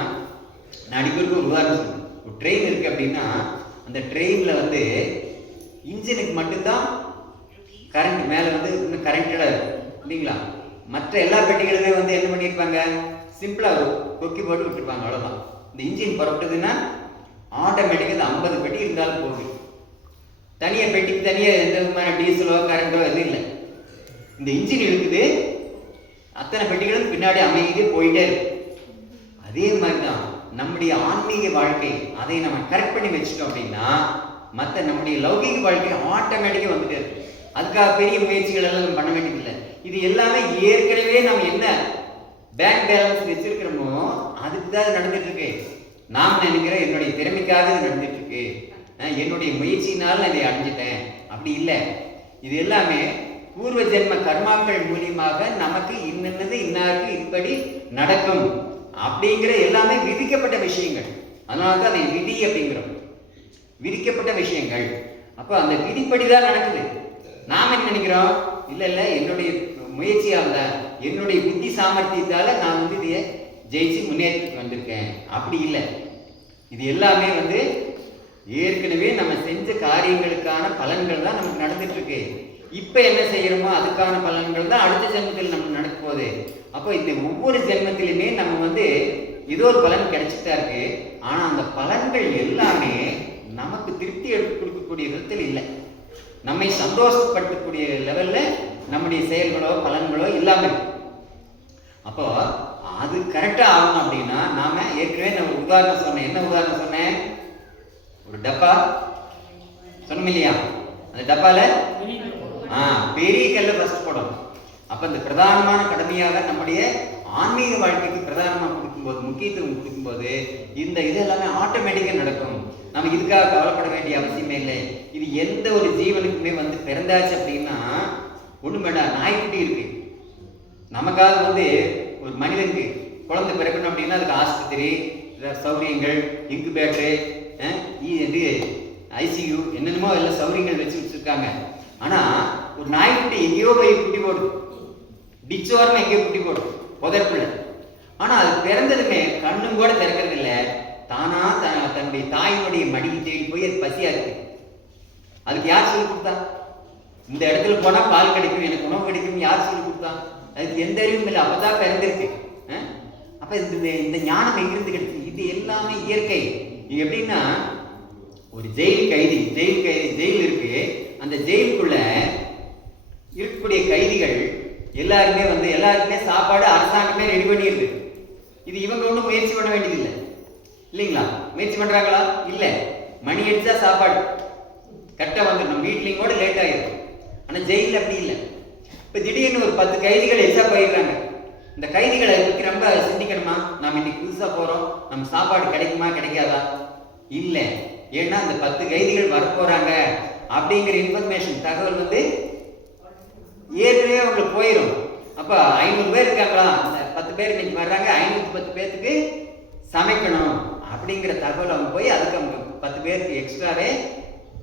நான் அடிக்கடி ஒரு உதாரணம் சொல்றேன். ஒரு ட்ரெயின் இருக்கு அப்படின்னா, அந்த ட்ரெயினில் வந்து இன்ஜினுக்கு மட்டும்தான் கரண்ட் மேலே வந்து இன்னும் கரண்டடாக இருக்கும் இல்லைங்களா? மற்ற எல்லா பெட்டிகளுமே வந்து என்ன பண்ணியிருப்பாங்க, சிம்பிளாக கொக்கி போட்டு விட்டுருப்பாங்க, அவ்வளோதான். இந்த இன்ஜின் புறப்பட்டதுன்னா ஆட்டோமேட்டிக்காக இந்த 50 பெட்டி இருந்தாலும் போகுது. தனியாக பெட்டிக்கு தனியாக எந்த விதமான டீசலோ கரண்டோ எதுவும் இல்லை. இந்த இன்ஜின் இருக்குது, அத்தனை பெட்டிகளும் பின்னாடி அமைதியே போயிட்டே இருக்கு. அதே மாதிரி தான் நம்முடைய ஆன்மீக வாழ்க்கை, அதை நம்ம கரெக்ட் பண்ணி வச்சுட்டோம் அப்படின்னா மற்ற நம்முடைய லௌகிக வாழ்க்கை ஆட்டோமேட்டிக்காக வந்துட்டே இருக்கு. அதுக்காக பெரிய முயற்சிகள் எல்லாம் நம்ம பண்ண வேண்டியதில்லை. இது எல்லாமே ஏற்கனவே நம்ம என்ன பேங்க் பேலன்ஸ் வச்சிருக்கிறோமோ அதுக்கு தான் நடந்துட்டு இருக்கு. நாம் நினைக்கிறேன் என்னுடைய திறமைக்காக இது நடந்துட்டு இருக்கு, என்னுடைய முயற்சியினால் நான் இதை அடைஞ்சிட்டேன். அப்படி இல்லை. இது எல்லாமே பூர்வ ஜென்ம கர்மாக்கள் மூலியமாக நமக்கு இன்னது இன்னாருக்கு இப்படி நடக்கும் அப்படிங்கிற எல்லாமே விதிக்கப்பட்ட விஷயங்கள். அதனால தான் அதை விதி அப்படிங்கிறோம், விதிக்கப்பட்ட விஷயங்கள். அப்போ அந்த விதிப்படிதான் நடக்குது. நாம் என்ன நினைக்கிறோம், இல்லை இல்லை என்னுடைய முயற்சியால் தான், என்னுடைய புத்தி சாமர்த்தியத்தால் நான் வந்து இதைய ஜெயிச்சு முன்னேறிட்டு வந்திருக்கேன். அப்படி இல்லை. இது எல்லாமே வந்து ஏற்கனவே நம்ம செஞ்ச காரியங்களுக்கான பலன்கள் தான் நமக்கு நடந்துட்டு இருக்கு. இப்போ என்ன செய்யறோமோ அதுக்கான பலன்கள் தான் அடுத்த ஜென்மத்தில் நமக்கு நடக்க போகுது. அப்போ இந்த ஒவ்வொரு ஜென்மத்திலுமே நம்ம வந்து ஏதோ ஒரு பலன் கிடைச்சிட்டா இருக்கு. ஆனால் அந்த பலன்கள் எல்லாமே நமக்கு திருப்தி எடுத்து கொடுக்கக்கூடிய விதத்தில் இல்லை, நம்மை சந்தோஷப்படுத்தக்கூடிய லெவலில் நம்முடைய செயல்களோ பலன்களோ இல்லாமல் இருக்கு. அப்போ அது கரெக்டாக ஆகணும் அப்படின்னா நாம ஏற்கனவே நான் ஒரு உதாரணம் சொன்னேன். என்ன உதாரணம் சொன்னேன்? ஒரு டப்பா சொன்னோம் இல்லையா? அந்த டப்பால பெரிய கல்லை ஃபர்ஸ்ட் போடணும். அப்போ இந்த பிரதானமான கடமையாக நம்முடைய ஆன்மீக வாழ்க்கைக்கு பிரதானமாக கொடுக்கும்போது, முக்கியத்துவம் கொடுக்கும்போது இந்த இது எல்லாமே ஆட்டோமேட்டிக்காக நடக்கும். நம்ம இதுக்காக கவலைப்பட வேண்டிய அவசியமே இல்லை. இது எந்த ஒரு ஜீவனுக்குமே வந்து பிறந்தாச்சு அப்படின்னா ஒன்றும் வேண்டாம். நாய்க்குட்டி இருக்கு, நமக்காக வந்து ஒரு மனிதனுக்கு குழந்தை பிறக்கணும் அப்படின்னா அதுக்கு ஆஸ்பத்திரி சௌகரியங்கள், இன்குபேட்டரு, இது ஐசியூ என்னென்னமோ எல்லாம் சௌகரியங்கள் வச்சு வச்சுருக்காங்க. ஆனால் ஒரு நாய்க்குட்டி எங்கேயோ போய் குட்டி போடுது, டிச்சோரமாக எங்கேயோ குட்டி போடுது புதற்குள்ள. ஆனால் அது பிறந்ததுமே கண்ணும் கூட திறக்கிறது இல்லை, தானா தன்னுடைய தாயினுடைய மடியை தேடி போய் அது பசியா இருக்கு. அதுக்கு யார் சொல்லி கொடுத்தா? இந்த இடத்துல போனா பால் கிடைக்கும், எனக்கு உணவு கிடைக்கும், யார் சொல்லி கொடுத்தா? அதுக்கு எந்த அறிவும் இல்லை, அப்பதான் பிறந்திருக்கு. அப்ப இந்த ஞானம் எங்கிருந்து கிடைச்சு? இது எல்லாமே இயற்கை. இது எப்படின்னா, ஒரு ஜெயில் இருக்கு. அந்த ஜெயிலுக்குள்ள இருக்கக்கூடிய கைதிகள் எல்லாருக்குமே சாப்பாடு அரசாங்கமே ரெடி பண்ணிடுது. இது இவங்க ஒன்றும் முயற்சி பண்ண வேண்டியது இல்லை, இல்லைங்களா? முயற்சி பண்றாங்களா? இல்லை. மணி அடிச்சா சாப்பாடு கரெக்டா வந்துடும், வீட்லையும் கூட லேட் ஆயிடும். ஆனா ஜெயிலில் அப்படி இல்லை. இப்ப திடீர்னு ஒரு 10 கைதிகள் எச்சா போயிடுறாங்க. இந்த கைதிகளை பற்றி ரொம்ப சிந்திக்கணுமா? நாம் இன்னைக்கு புதுசா போறோம், நம்ம சாப்பாடு கிடைக்குமா கிடைக்காதா? இல்லை. ஏன்னா அந்த 10 கைதிகள் வரப்போறாங்க அப்படிங்கிற இன்ஃபர்மேஷன் தகவல் ஏற்கனவே அவங்களுக்கு போயிடும். அப்ப 500 பேர் இருக்காங்களா, அந்த 10 பேர் இன்னைக்கு வர்றாங்க, 510 பேருக்கு சமைக்கணும் அப்படிங்கிற தகவல் அவங்க போய் அதுக்கு அவங்க 10 பேருக்கு எக்ஸ்ட்ராவே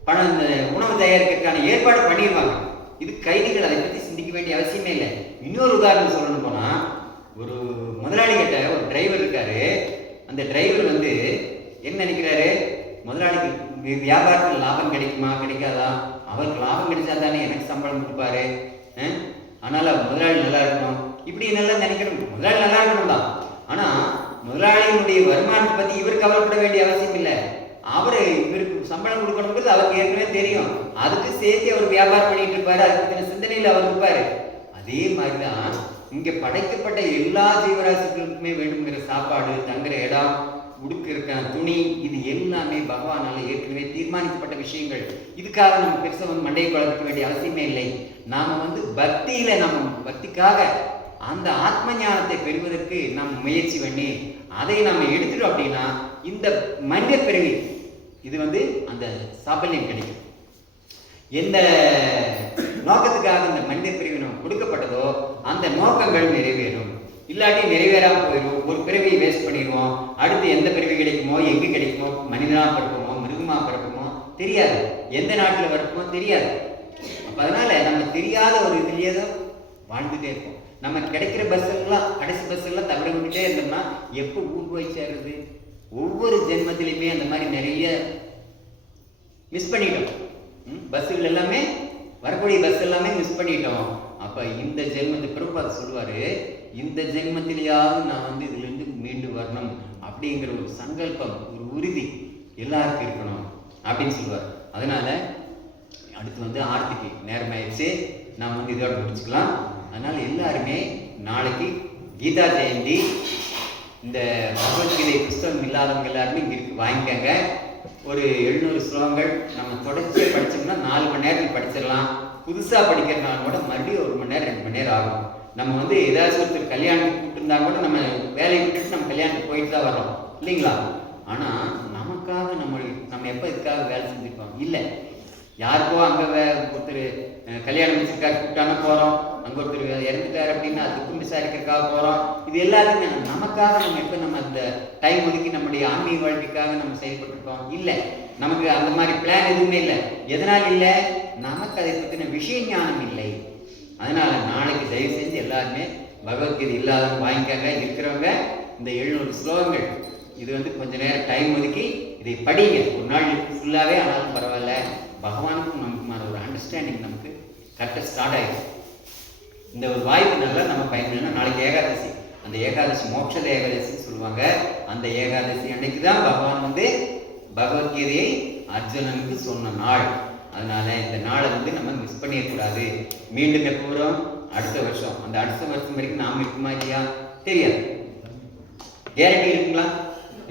பணம் உணவு தயாரிக்கிறதுக்கான ஏற்பாடு பண்ணிடுவாங்க. இது கைதிகள் அதை பற்றி சிந்திக்க வேண்டிய அவசியமே இல்லை. இன்னொரு உதாரணம் சொல்லணும் போனா, ஒரு முதலாளி கிட்ட ஒரு டிரைவர் இருக்காரு. அந்த டிரைவர் என்ன நினைக்கிறாரு, முதலாளிக்கு வியாபாரத்தில் லாபம் கிடைக்குமா கிடைக்காதா, அவருக்கு லாபம் கிடைச்சா தானே எனக்கு சம்பளம் கொடுப்பாரு, அதனால முதலாளி நல்லா இருக்கணும், இப்படி நல்லா நினைக்கணும். முதலாளி நல்லா இருக்கணும் தான். ஆனா முதலாளியினுடைய வருமானத்தை பத்தி இவர் கவலைப்பட வேண்டிய அவசியம் இல்லை. இவருக்கு சம்பளம் கொடுக்கணுங்கிறது அவருக்கு ஏற்கனவே தெரியும். அதுக்கு சேர்த்து அவர் வியாபாரம் பண்ணிட்டு இருப்பாரு, அதுக்கு சிந்தனையில் அவர் இருப்பாரு. அதே மாதிரிதான் இங்க படைக்கப்பட்ட எல்லா ஜீவராசிகளுக்குமே வேண்டுங்கிற சாப்பாடு, தங்குற இடம், உடுக்கிறதுக்கான துணி, இது எல்லாமே பகவானால ஏற்கனவே தீர்மானிக்கப்பட்ட விஷயங்கள். இதுக்காக நம்ம பெருசா மண்டையை குழப்பிக்க வேண்டிய அவசியமே இல்லை. நாம பக்திக்காக அந்த ஆத்ம ஞானத்தை பெறுவதற்கு நாம் முயற்சி பண்ணி அதை நம்ம எடுத்துட்டோம் அப்படின்னா இந்த மனித பிறவி இது அந்த சாபல்யம் கிடைக்கும். எந்த நோக்கத்துக்காக இந்த மனித பிறவி நம்ம கொடுக்கப்பட்டதோ அந்த நோக்கங்கள் நிறைவேறும். இல்லாட்டி நிறைவேறாம போயிடும். ஒரு பிறவியை வேஸ்ட் பண்ணிடுவோம். அடுத்து எந்த பிறவி கிடைக்குமோ, எங்க கிடைக்குமோ, மனிதனா பிறப்போமோ மிருகமா பிறப்போமோ தெரியாது, எந்த நாட்டில் பிறப்போமோ தெரியாது. அப்ப அதனால நம்ம தெரியாத ஒரு இதுலயே தான் வாழ்ந்துட்டே இருப்போம். நம்ம கிடைக்கிற கடைசி பஸ் எல்லாம் தவறி விட்டுட்டே இருந்தோம்னா எப்போ ஊர் போய் சேர்றது? ஒவ்வொரு ஜென்மத்திலையுமே அந்த மாதிரி நிறைய மிஸ் பண்ணிட்டோம். பஸ்ஸுகள் எல்லாமே வரக்கூடிய பஸ் எல்லாமே மிஸ் பண்ணிட்டோம். அப்ப இந்த ஜென்மத்தை பிரபுபாத சொல்லுவாரு, இந்த ஜென்மத்திலேயாவது நான் இதுல இருந்து மீண்டு வரணும் அப்படிங்கிற ஒரு சங்கல்பம், ஒரு உறுதி எல்லாருக்கும் இருக்கணும் அப்படின்னு சொல்லுவார். அதனால அடுத்து ஆர்த்திக்கு நேரமாயிடுச்சு, நாம் இதோட முடிச்சுக்கலாம். அதனால எல்லாருமே நாளைக்கு கீதா ஜெயந்தி, இந்த பகவத்கீதை புஸ்தகம் இல்லாதவங்க எல்லாருமே இங்கே வாங்கிக்கங்க. ஒரு 700 ஸ்லோகங்கள் நம்ம தொடர்ச்சியாக படித்தோம்னா 4 மணி நேரத்தில் படிச்சிடலாம். புதுசாக படிக்கிறதுனால கூட மறுபடியும் 1 மணி நேரம் 2 மணி நேரம் ஆகும். நம்ம ஏதாச்சும் ஒருத்தர் கல்யாணத்துக்கு கூப்பிட்டுருந்தா கூட நம்ம வேலையை விட்டுட்டு நம்ம கல்யாணத்துக்கு போயிட்டு தான் வரோம், இல்லைங்களா? ஆனால் நமக்காக நம்ம எப்போ இதுக்காக வேலை செஞ்சுருக்கோம்? இல்லை. யாருக்கோ அங்கே ஒருத்தர் கல்யாணம் வச்சிருக்காரு கூப்பிட்டானா போகிறோம், அங்கே ஒருத்தர் இறந்துட்டார் அப்படின்னா அதுக்கும் விசாரிக்கிறதுக்காக போகிறோம். இது எல்லாத்துக்குமே நமக்காக நம்ம அந்த டைம் ஒதுக்கி நம்முடைய ஆன்மீக வாழ்க்கைக்காக நம்ம செயல்பட்டுருக்கோம்? இல்லை. நமக்கு அந்த மாதிரி பிளான் எதுவுமே இல்லை. எதனால் இல்லை? நமக்கு அதை பற்றின விஷய ஞானம் இல்லை. அதனால நாளைக்கு தயவு செஞ்சு எல்லாருமே பகவத்கீதை இல்லாதவங்க வாங்கிக்காங்க. இருக்கிறவங்க இந்த 700 ஸ்லோகங்கள் இது கொஞ்ச நேரம் டைம் ஒதுக்கி இதை படிங்க. ஒரு நாள் ஃபுல்லாகவே ஆனாலும் பரவாயில்ல. பகவானுக்கும் நமக்குமான ஒரு அண்டர்ஸ்டாண்டிங் நமக்கு கரெக்டாக ஸ்டார்ட் ஆகிடும். இந்த ஒரு வாய்ப்பு நல்லா நம்ம பயன்படுத்தணும். நாளைக்கு ஏகாதசி, அந்த ஏகாதசி மோட்சத ஏகாதசின்னு சொல்லுவாங்க. அந்த ஏகாதசி அன்னைக்கு தான் பகவான் பகவத்கீதையை அர்ஜுனனுக்கு சொன்ன நாள். அதனால இந்த நாளை நம்ம மிஸ் பண்ணிடக்கூடாது. மீண்டும் எப்போறோம்? அடுத்த வருஷம். அந்த அடுத்த வருஷம் வரைக்கும் நாம் இருக்குமா இல்லையா தெரியாது. கேரண்டி இருக்குங்களா?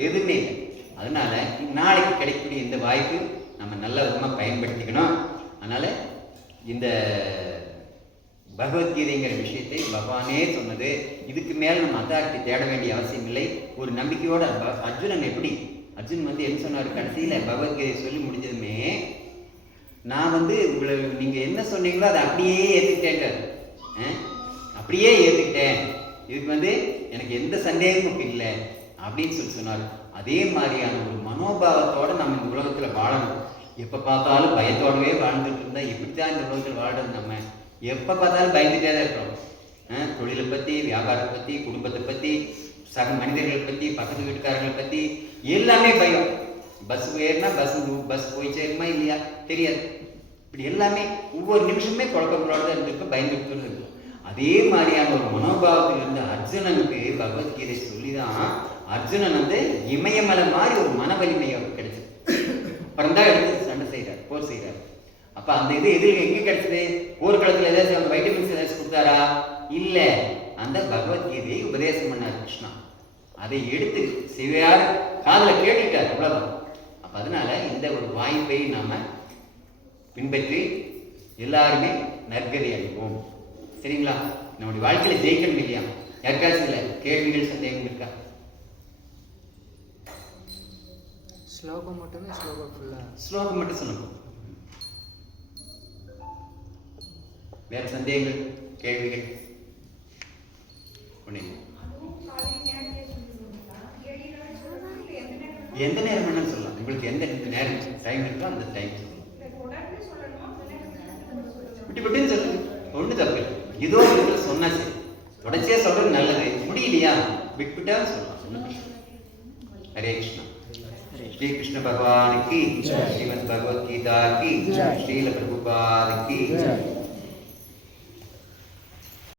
எதுவுமே இல்லை. அதனால நாளைக்கு கிடைக்கக்கூடிய இந்த வாய்ப்பு நம்ம நல்ல விதமாக பயன்படுத்திக்கணும். அதனால இந்த பகவத்கீதைங்கிற விஷயத்தை பகவானே சொன்னது. இதுக்கு மேலே நம்ம அத்தாரிட்டி தேட வேண்டிய அவசியம் இல்லை. ஒரு நம்பிக்கையோட அர்ஜுனன் அர்ஜுன் என்ன சொன்னார்? கடைசியில் பகவத்கீதை சொல்லி முடிஞ்சதுமே நான் உங்களை நீங்கள் என்ன சொன்னீங்களோ அதை அப்படியே ஏற்றுக்கிட்டேன், அப்படியே ஏற்றுக்கிட்டேன். இதுக்கு எனக்கு எந்த சந்தேகமும் இல்லை அப்படின்னு சொன்னார். அதே மாதிரியான ஒரு மனோபாவத்தோடு நம்ம இந்த உலகத்தில் வாழணும். எப்போ பார்த்தாலும் பயத்தோடவே வாழ்ந்துட்டு இருந்தால் எப்படித்தான் இந்த உலகத்தில் வாழ்றது? நம்ம எப்போ பார்த்தாலும் பயந்துட்டே தான் இருக்கிறோம். தொழிலை பற்றி, வியாபாரத்தை பற்றி, குடும்பத்தை பற்றி, சக மனிதர்களை பற்றி, பக்கத்து வீட்டுக்காரர்களை பற்றி எல்லாமே பயம். பஸ் ஏறினா பஸ் போய் சேருமா இல்லையா தெரியாது. இப்படி எல்லாமே ஒவ்வொரு நிமிஷமே குழப்பங்களோட தான் இருந்திருக்கு, பயந்துட்டு இருக்கும். அதே மாதிரியான ஒரு மனோபாவத்தில் இருந்த அர்ஜுனனுக்கு பகவத்கீதை சொல்லிதான் அர்ஜுனன் வந்து இமயமலை மாதிரி ஒரு மன வலிமை அவருக்கு கிடைச்சது. அப்புறம் தான் எடுத்து சண்டை செய்கிறார், போர் செய்கிறார். அப்போ அந்த இது எங்கே கிடைச்சது? போர்க்களத்தில் ஏதாச்சும் அந்த வைட்டமின்ஸ் ஏதாச்சும் கொடுத்தாரா? இல்லை, அந்த பகவத்கீதையை உபதேசம் பண்ணார் கிருஷ்ணா. அதை எடுத்து சிவையார் காதில் கேட்டுட்டார், அவ்வளோதான். அப்போ அதனால இந்த ஒரு வாய்ப்பை நாம் பின்பற்றி எல்லாருமே நற்கதி அடைவோம். சரிங்களா? நம்முடைய வாழ்க்கையில் ஜெயிக்கணும் இல்லையா? யாருக்காச்சும் இல்லை கேள்விகள் சந்தேகம் இருக்கா? ஸ்லோகம் மட்டுமே, ஸ்லோகம் மட்டும் சொல்லணும். வேற சந்தேகங்கள் கேள்விகள் எந்த நேரம் வேணாலும் சொல்லலாம். உங்களுக்கு எந்த நேரம் டைம் இருக்கோ அந்த டைம் சொல்லலாம். விட்டு விட்டுன்னு சொல்லுங்க, ஒன்றும் தப்பு இல்லை. ஏதோ ஒரு சொன்னா சரி, தொடர்ச்சியா சொல்றது நல்லது. முடியலையா விட்டுவிட்டாலும் சொல்லலாம். ஹரே கிருஷ்ணா. श्री कृष्ण भगवान की, श्रीमद् भगवद गीता की, श्रील प्रभुपाद की।